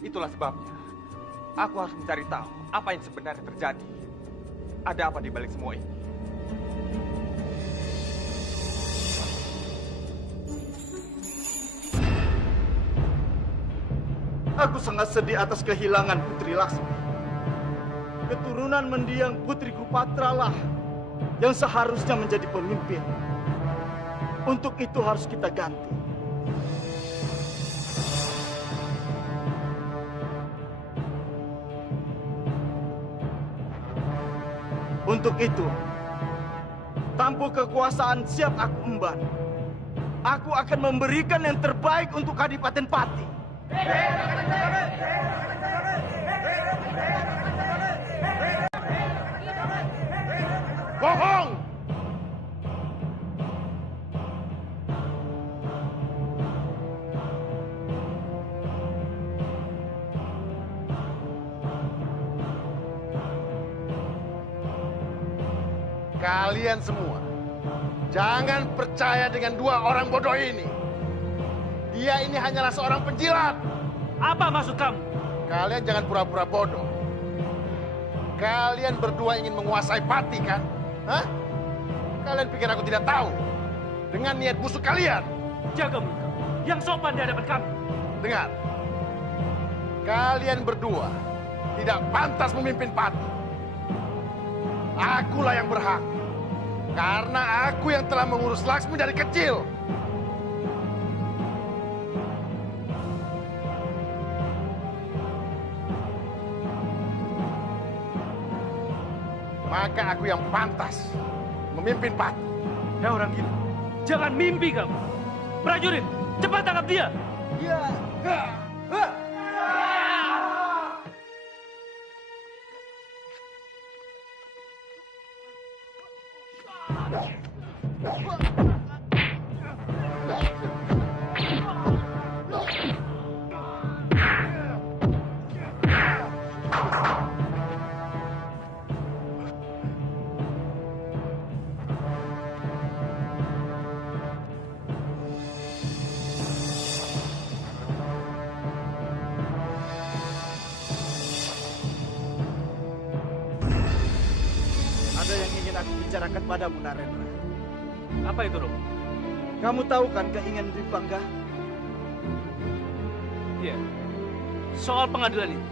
Itulah sebabnya, aku harus mencari tahu apa yang sebenarnya terjadi. Ada apa di balik semua ini? Aku sangat sedih atas kehilangan Putri Laksmi. Keturunan mendiang Putri Kupatra lah yang seharusnya menjadi pemimpin. Untuk itu harus kita ganti. Untuk itu, tanpa kekuasaan siap aku emban. Aku akan memberikan yang terbaik untuk Kadipaten Pati. Bohong! Kalian semua, jangan percaya dengan dua orang bodoh ini. Dia ini hanyalah seorang penjilat. Apa maksud kamu? Kalian jangan pura-pura bodoh. Kalian berdua ingin menguasai Pati, kan? Hah? Kalian pikir aku tidak tahu? Dengan niat busuk kalian. Jaga mulut kamu. Yang sopan di hadapan kami. Dengar. Kalian berdua tidak pantas memimpin Pati. Akulah yang berhak. Karena aku yang telah mengurus Laksmi dari kecil. Maka aku yang pantas memimpin Pati. Ya orang gila, jangan mimpi kamu. Prajurit, cepat tangkap dia. Ya. Ada yang ingin aku bicarakan padamu, Narendra. Apa itu, Romo? Kamu tahu kan keinginan Dwi Pangga? Iya. Soal pengadilan itu.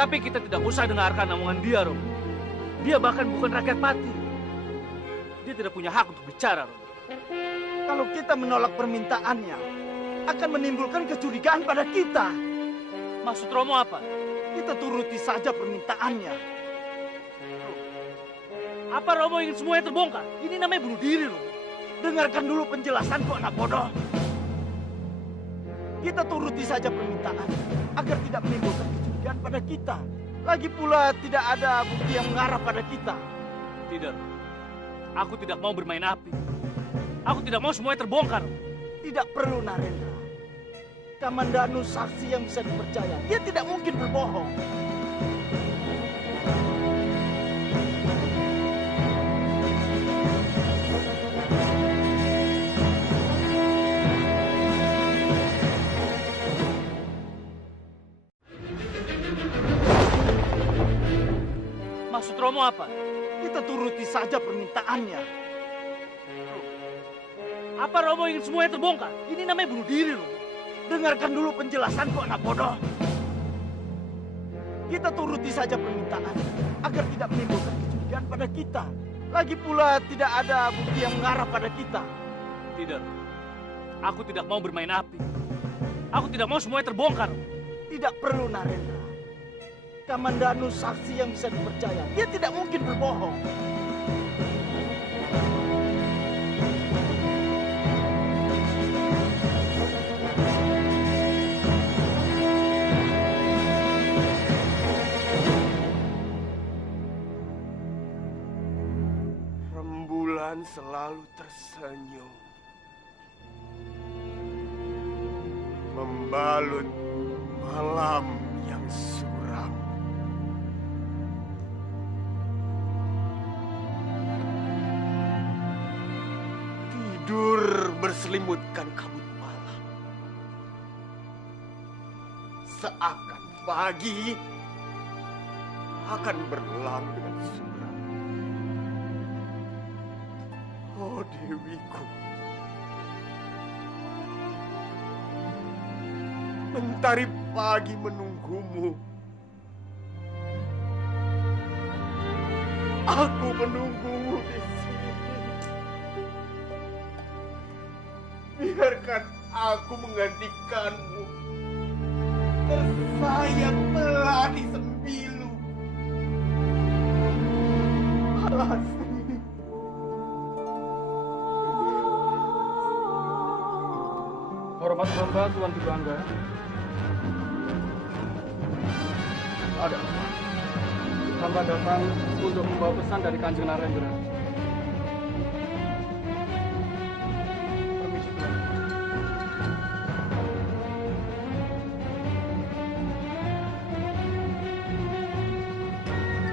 Tapi kita tidak usah dengarkan omongan dia, Romo. Dia bahkan bukan rakyat Pati. Dia tidak punya hak untuk bicara, Romo. Kalau kita menolak permintaannya, akan menimbulkan kecurigaan pada kita. Maksud Romo apa? Kita turuti saja permintaannya. Apa Romo ingin semuanya terbongkar? Ini namanya bunuh diri, Romo. Dengarkan dulu penjelasanku, anak bodoh. Kita turuti saja permintaan agar tidak menimbulkan kecurigaan pada kita. Lagi pula tidak ada bukti yang mengarah pada kita. Tidak. Aku tidak mau bermain api. Aku tidak mau semuanya terbongkar. Tidak perlu, Narendra. Kamandanu saksi yang bisa dipercaya. Dia tidak mungkin berbohong. Maksud Romo apa? Kita turuti saja permintaannya. Apa Romo ingin semuanya terbongkar? Ini namanya bunuh diri, Romo. Dengarkan dulu penjelasanku, anak bodoh. Kita turuti saja permintaan agar tidak menimbulkan kecurigaan pada kita. Lagi pula tidak ada bukti yang mengarah pada kita. Tidak. Aku tidak mau bermain api. Aku tidak mau semuanya terbongkar. Tidak perlu, Narendra. Kamandanu saksi yang bisa dipercaya. Dia tidak mungkin berbohong. Rembulan selalu tersenyum, membalut malam yang suram. Tidur berselimutkan kabut malam. Seakan pagi akan berlalu dengan suram. Oh Dewiku, mentari pagi menunggumu. Aku menunggumu di sini. Biarkan aku menggantikanmu. Tersayang pelari sembilu. tempat hamba, Tuan Dipangga. Ada apa? Hamba datang untuk membawa pesan dari Kanjeng Narendra. Permisi, Tuan.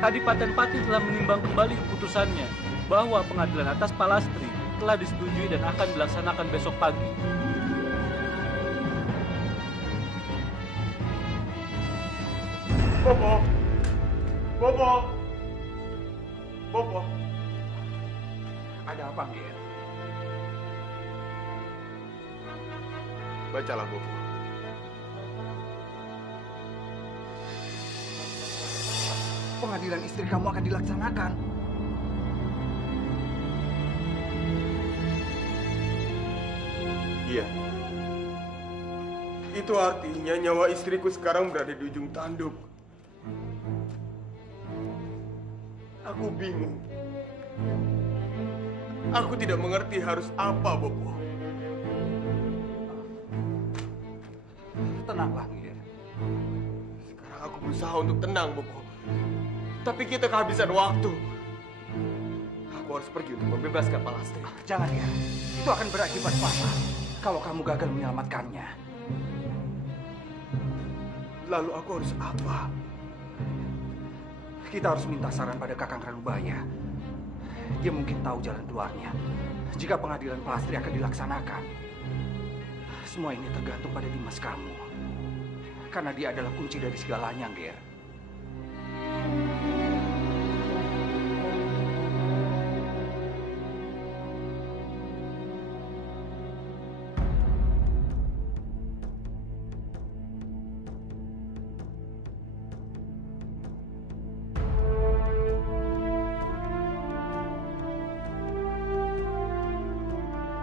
Kadipaten Pati telah menimbang kembali keputusannya bahwa pengadilan atas Palastri telah disetujui dan akan dilaksanakan besok pagi. Bopo! Bopo! Bopo! Ada apa, Ger? Bacalah, Bopo. Pengadilan istri kamu akan dilaksanakan. Iya. Itu artinya nyawa istriku sekarang berada di ujung tanduk. Aku bingung. Aku tidak mengerti harus apa, Bopo. Tenanglah, Ger. Sekarang aku berusaha untuk tenang, Bopo. Tapi kita kehabisan waktu. Aku harus pergi untuk membebaskan Palastri. Jangan, Ger. Itu akan berakibat fatal kalau kamu gagal menyelamatkannya. Lalu aku harus apa? Kita harus minta saran pada Kakang Ranubaya. Dia mungkin tahu jalan keluarnya. Jika pengadilan Palastri akan dilaksanakan, semua ini tergantung pada Dimas kamu. Karena dia adalah kunci dari segalanya, Ger.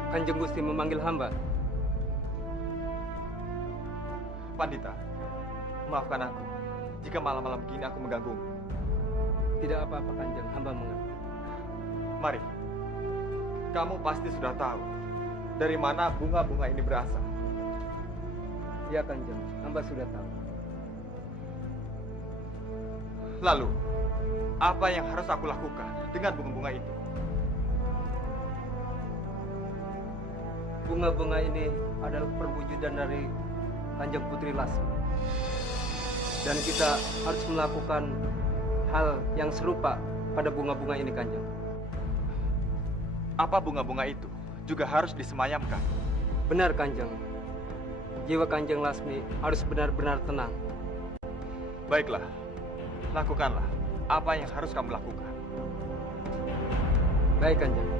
Kanjeng Gusti memanggil hamba. Pandita, maafkan aku jika malam-malam begini aku mengganggumu. Tidak apa-apa, Kanjeng. Hamba mengerti. Mari, kamu pasti sudah tahu dari mana bunga-bunga ini berasal. Ya, Kanjeng. Hamba sudah tahu. Lalu, apa yang harus aku lakukan dengan bunga-bunga itu? Bunga-bunga ini adalah perwujudan dari Kanjeng Putri Lasmi. Dan kita harus melakukan hal yang serupa pada bunga-bunga ini, Kanjeng. Apa bunga-bunga itu juga harus disemayamkan? Benar, Kanjeng. Jiwa Kanjeng Lasmi harus benar-benar tenang. Baiklah, lakukanlah apa yang harus kamu lakukan. Baik, Kanjeng.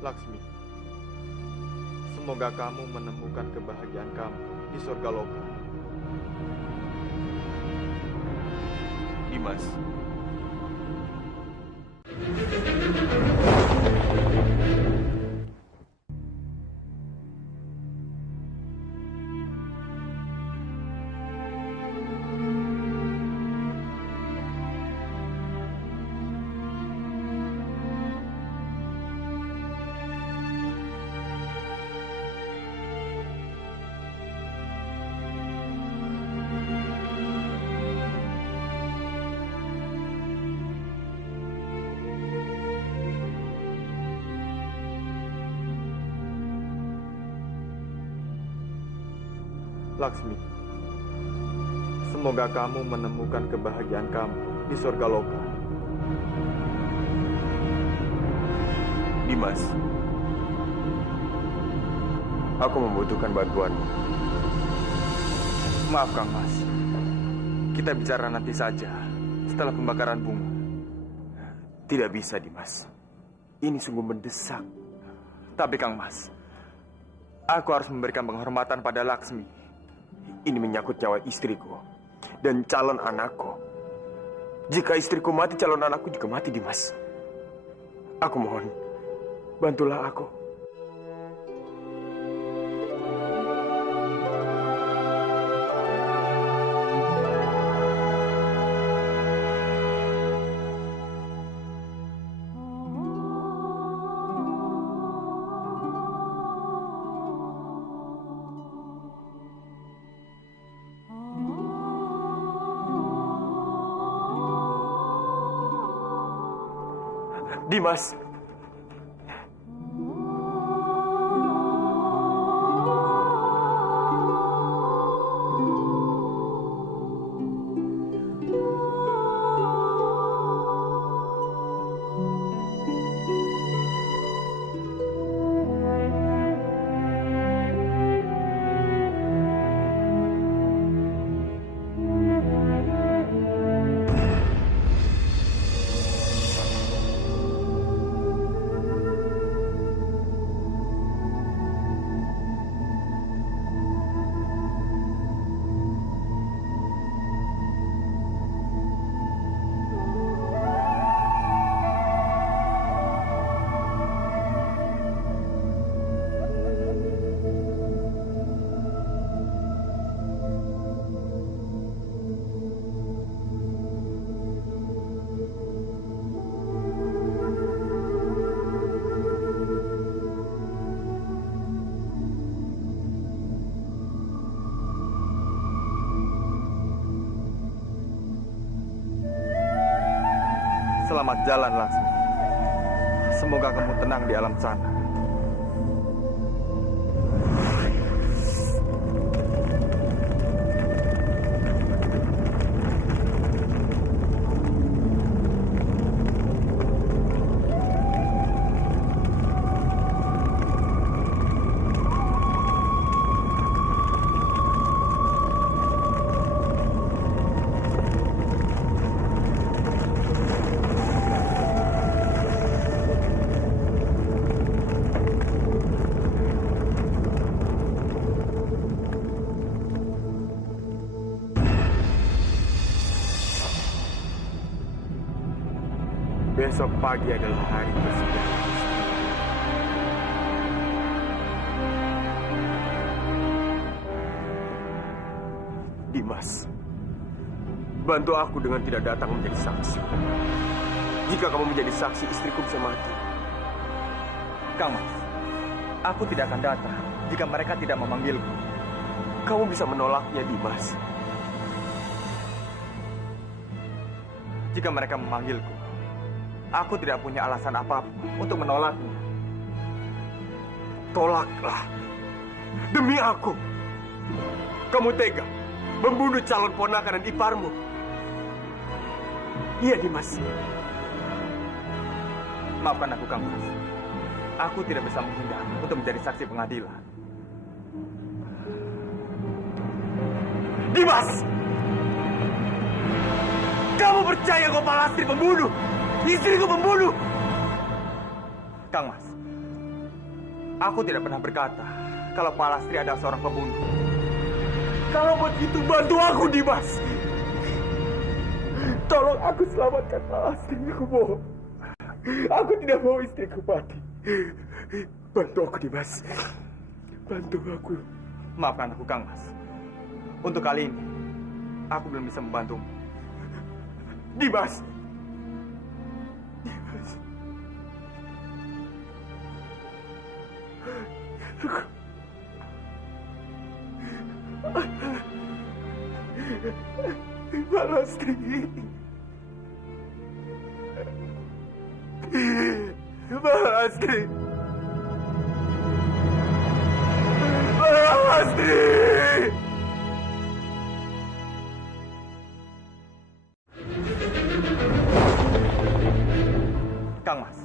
Laksmi, semoga kamu menemukan kebahagiaan kamu di surga loka. Dimas. Laksmi, semoga kamu menemukan kebahagiaan kamu di surga loka. Dimas, aku membutuhkan bantuanmu. Maaf Kang Mas, kita bicara nanti saja setelah pembakaran bunga. Tidak bisa Dimas, ini sungguh mendesak. Tapi Kang Mas, aku harus memberikan penghormatan pada Laksmi. Ini menyangkut nyawa istriku dan calon anakku. Jika istriku mati, calon anakku juga mati, Dimas. Aku mohon, bantulah aku. Dimas. Selamat jalan, Laksmi. Semoga kamu tenang di alam sana. Besok pagi adalah hari persidangan. Dimas, bantu aku dengan tidak datang menjadi saksi. Jika kamu menjadi saksi, istriku bisa mati. Kang Mas, aku tidak akan datang jika mereka tidak memanggilku. Kamu bisa menolaknya, Dimas. Jika mereka memanggilku, aku tidak punya alasan apapun untuk menolaknya. Tolaklah. Demi aku. Kamu tega membunuh calon ponakan dan iparmu. Iya, Dimas. Maafkan aku, Kang Mas. Aku tidak bisa menghindar untuk menjadi saksi pengadilan. Dimas! Kamu percaya Gopalastri pembunuh? Istriku pembunuh! Kang Mas, Aku tidak pernah berkata kalau Pak Lastri adalah seorang pembunuh. Kalau begitu bantu aku, Dimas. Tolong aku selamatkan Pak Lastri, aku mohon. Aku tidak mau istriku mati. Bantu aku, Dimas. Bantu aku. Maafkan aku, Kang Mas. Untuk kali ini, aku belum bisa membantumu. Dimas! Dimas! Pak Lastri. Pak Lastri. Pak Lastri. Kang Mas,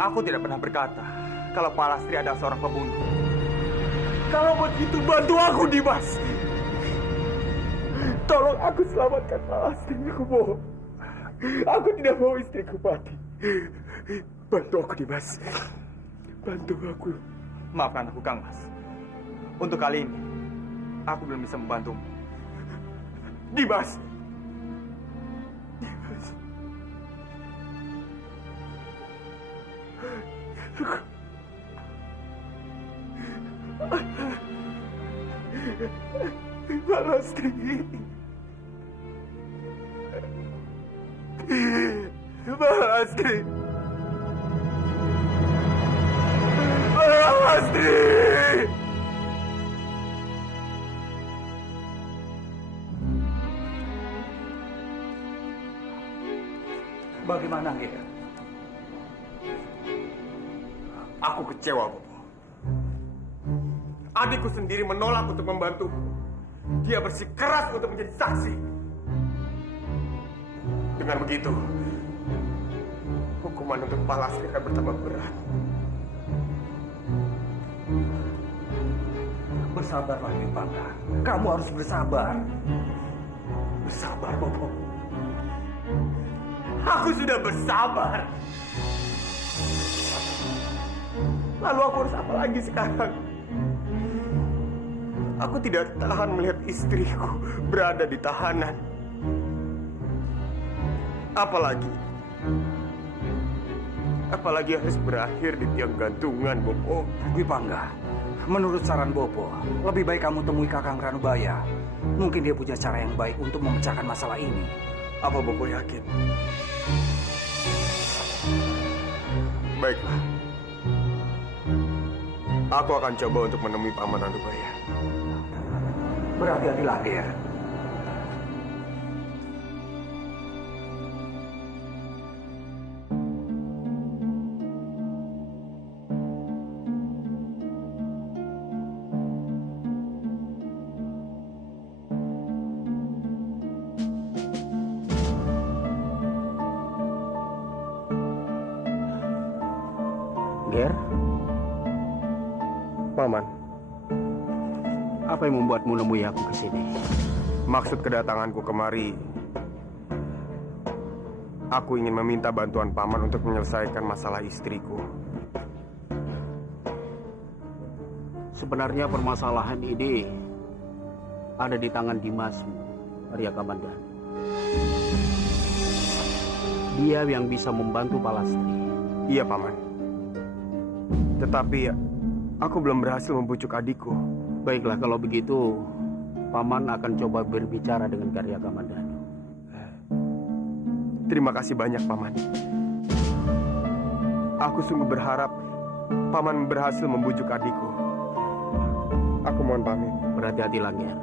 aku tidak pernah berkata kalau Pak Lastri adalah seorang pembunuh. Kalau begitu bantu aku, Dimas. Tolong aku selamatkan Pak Lastri, aku mohon. Aku tidak mau istriku mati. Bantu aku, Dimas. Bantu aku. Maafkan aku, Kang Mas. Untuk kali ini, aku belum bisa membantumu. Dimas! Dimas! Pak Lastri. Pak Lastri. Pak Lastri. Bagaimana, Ger? Aku kecewa, Bopo. Adikku sendiri menolak untuk membantu. Dia bersikeras untuk menjadi saksi. Dengan begitu, hukuman untuk Pak Lastri akan bertambah berat. Bersabarlah, Dwi Pangga. Kamu harus bersabar. Bersabar, Bopo. Aku sudah bersabar. Lalu aku harus apa lagi sekarang? Aku tidak tahan melihat istriku berada di tahanan. Apalagi harus berakhir di tiang gantungan, Bopo. Dwi Pangga, menurut saran Bopo, lebih baik kamu temui Kakang Ranubaya. Mungkin dia punya cara yang baik untuk memecahkan masalah ini. Apa Bopo yakin? Baiklah. Aku akan coba untuk menemui Paman Ranubaya. Berhati-hatilah, Ger. Ger, Paman, apa yang membuatmu menemui aku ke sini? Maksud kedatanganku kemari, aku ingin meminta bantuan Paman untuk menyelesaikan masalah istriku. Sebenarnya permasalahan ini ada di tangan Dimas Arya Kamandanu. Dia yang bisa membantu Pak Lastri. Iya, Paman. Tetapi aku belum berhasil membujuk adikku. Baiklah, kalau begitu Paman akan coba berbicara dengan Arya Kamandanu. Terima kasih banyak, Paman. Aku sungguh berharap Paman berhasil membujuk adikku. Aku mohon pamit. Berhati-hatilah, Ger.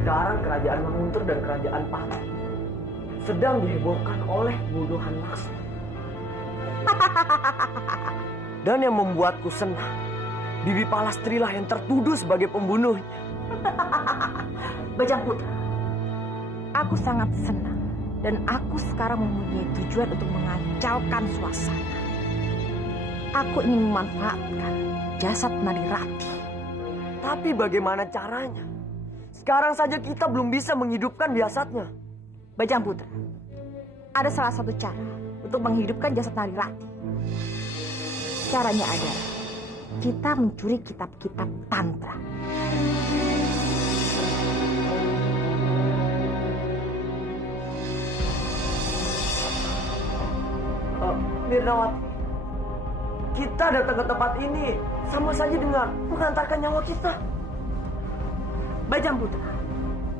Sekarang kerajaan Manguntur dan kerajaan Pati sedang dihebohkan oleh pembunuhan Laksmi. Dan yang membuatku senang, Bibi Pak Lastri lah yang tertuduh sebagai pembunuhnya. Bajang Putra, aku sangat senang dan aku sekarang mempunyai tujuan untuk mengacaukan suasana. Aku ingin memanfaatkan jasad Narirati. Tapi bagaimana caranya? Sekarang saja kita belum bisa menghidupkan jasadnya. Bajang Putra, ada salah satu cara untuk menghidupkan jasad Nari Rati. Caranya adalah kita mencuri kitab-kitab tantra. Mirnawati, kita datang ke tempat ini sama saja dengan mengantarkan nyawa kita. Bajang Putra,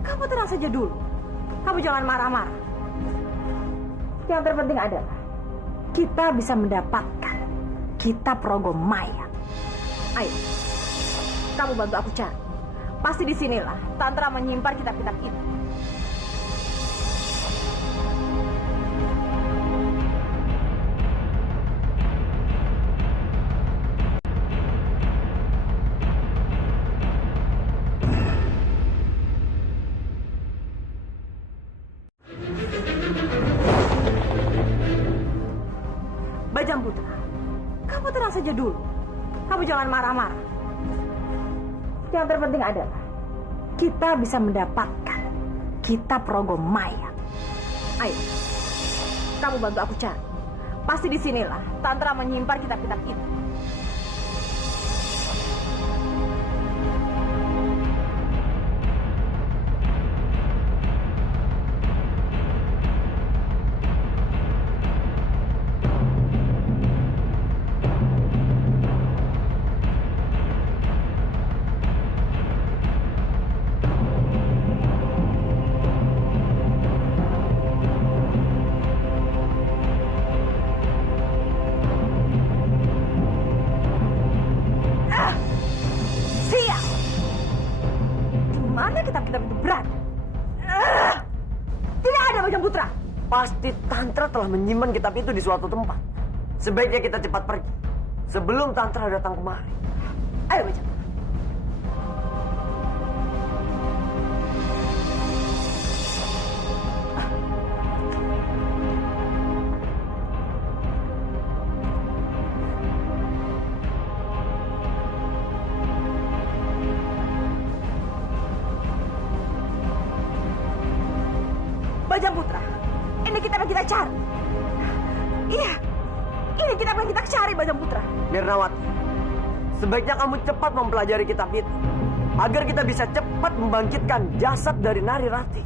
kamu tenang saja dulu. Kamu jangan marah-marah. Yang terpenting adalah kita bisa mendapatkan kitab Rogo Maya. Ayo, kamu bantu aku cari. Pasti di sinilah Tantra menyimpan kitab-kitab itu. Bajang Putra, kamu tenang saja dulu. Kamu jangan marah-marah. Yang terpenting adalah kita bisa mendapatkan kitab Rogo Maya. Ayo, kamu bantu aku cari. Pasti di sinilah Tantra menyimpan kitab-kitab itu. Kitab-kitab itu berada. Tidak ada, Bajang Putra. Pasti Tantra telah menyimpan kitab itu di suatu tempat. Sebaiknya kita cepat pergi sebelum Tantra datang kemari. Ayo, Bajang Putra. Bajang Putra, ini kitab yang kita cari. Iya, ini kitab yang kita cari, Bajang Putra. Mirnawati, sebaiknya kamu cepat mempelajari kitab itu agar kita bisa cepat membangkitkan jasad dari Nari Rati.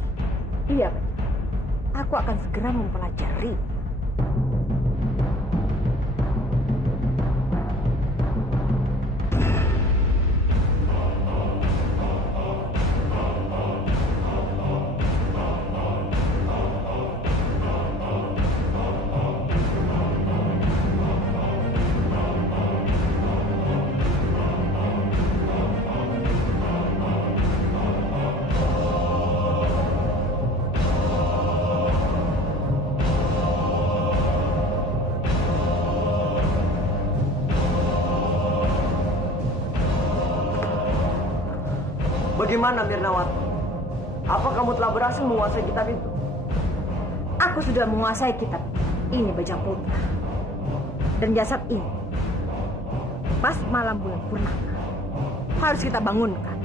Iya, Bajang. Aku akan segera mempelajari. Bagaimana Mirnawati? Apa kamu telah berhasil menguasai kitab itu? Aku sudah menguasai kitab ini, Bajang Putra. Dan jasad ini, pas malam bulan purnama, harus kita bangunkan.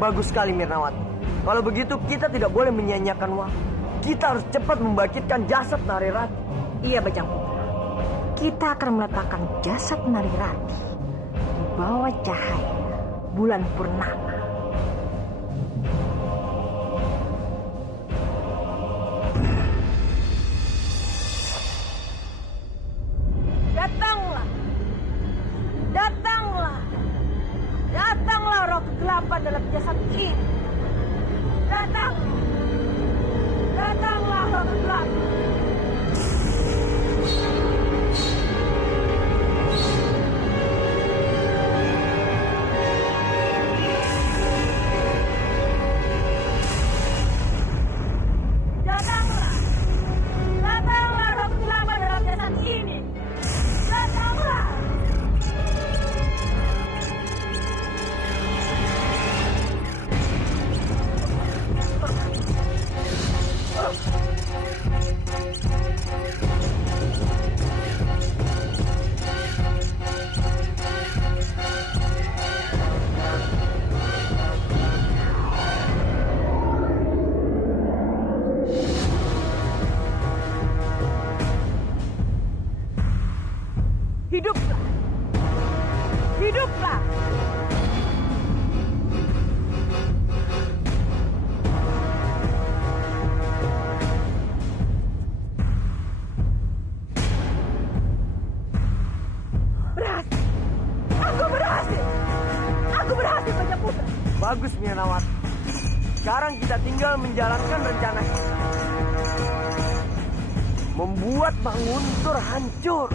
Bagus sekali Mirnawati. Kalau begitu kita tidak boleh menyia-nyiakan waktu. Kita harus cepat membangkitkan jasad Nari Rati. Iya, Bajang Putra. Kita akan meletakkan jasad Nari Rati di bawah cahaya bulan purnama. Datanglah. Datanglah. Datanglah roh kegelapan dalam jasad ini. Datang. Datanglah roh kegelapan. kita tinggal menjalankan rencana kita. Membuat Manguntur hancur.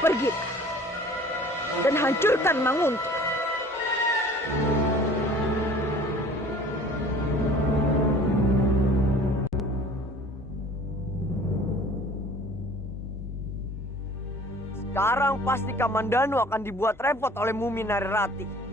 Pergi dan hancurkan Manguntur. Sekarang pasti Kamandanu akan dibuat repot oleh Mumi Narirati.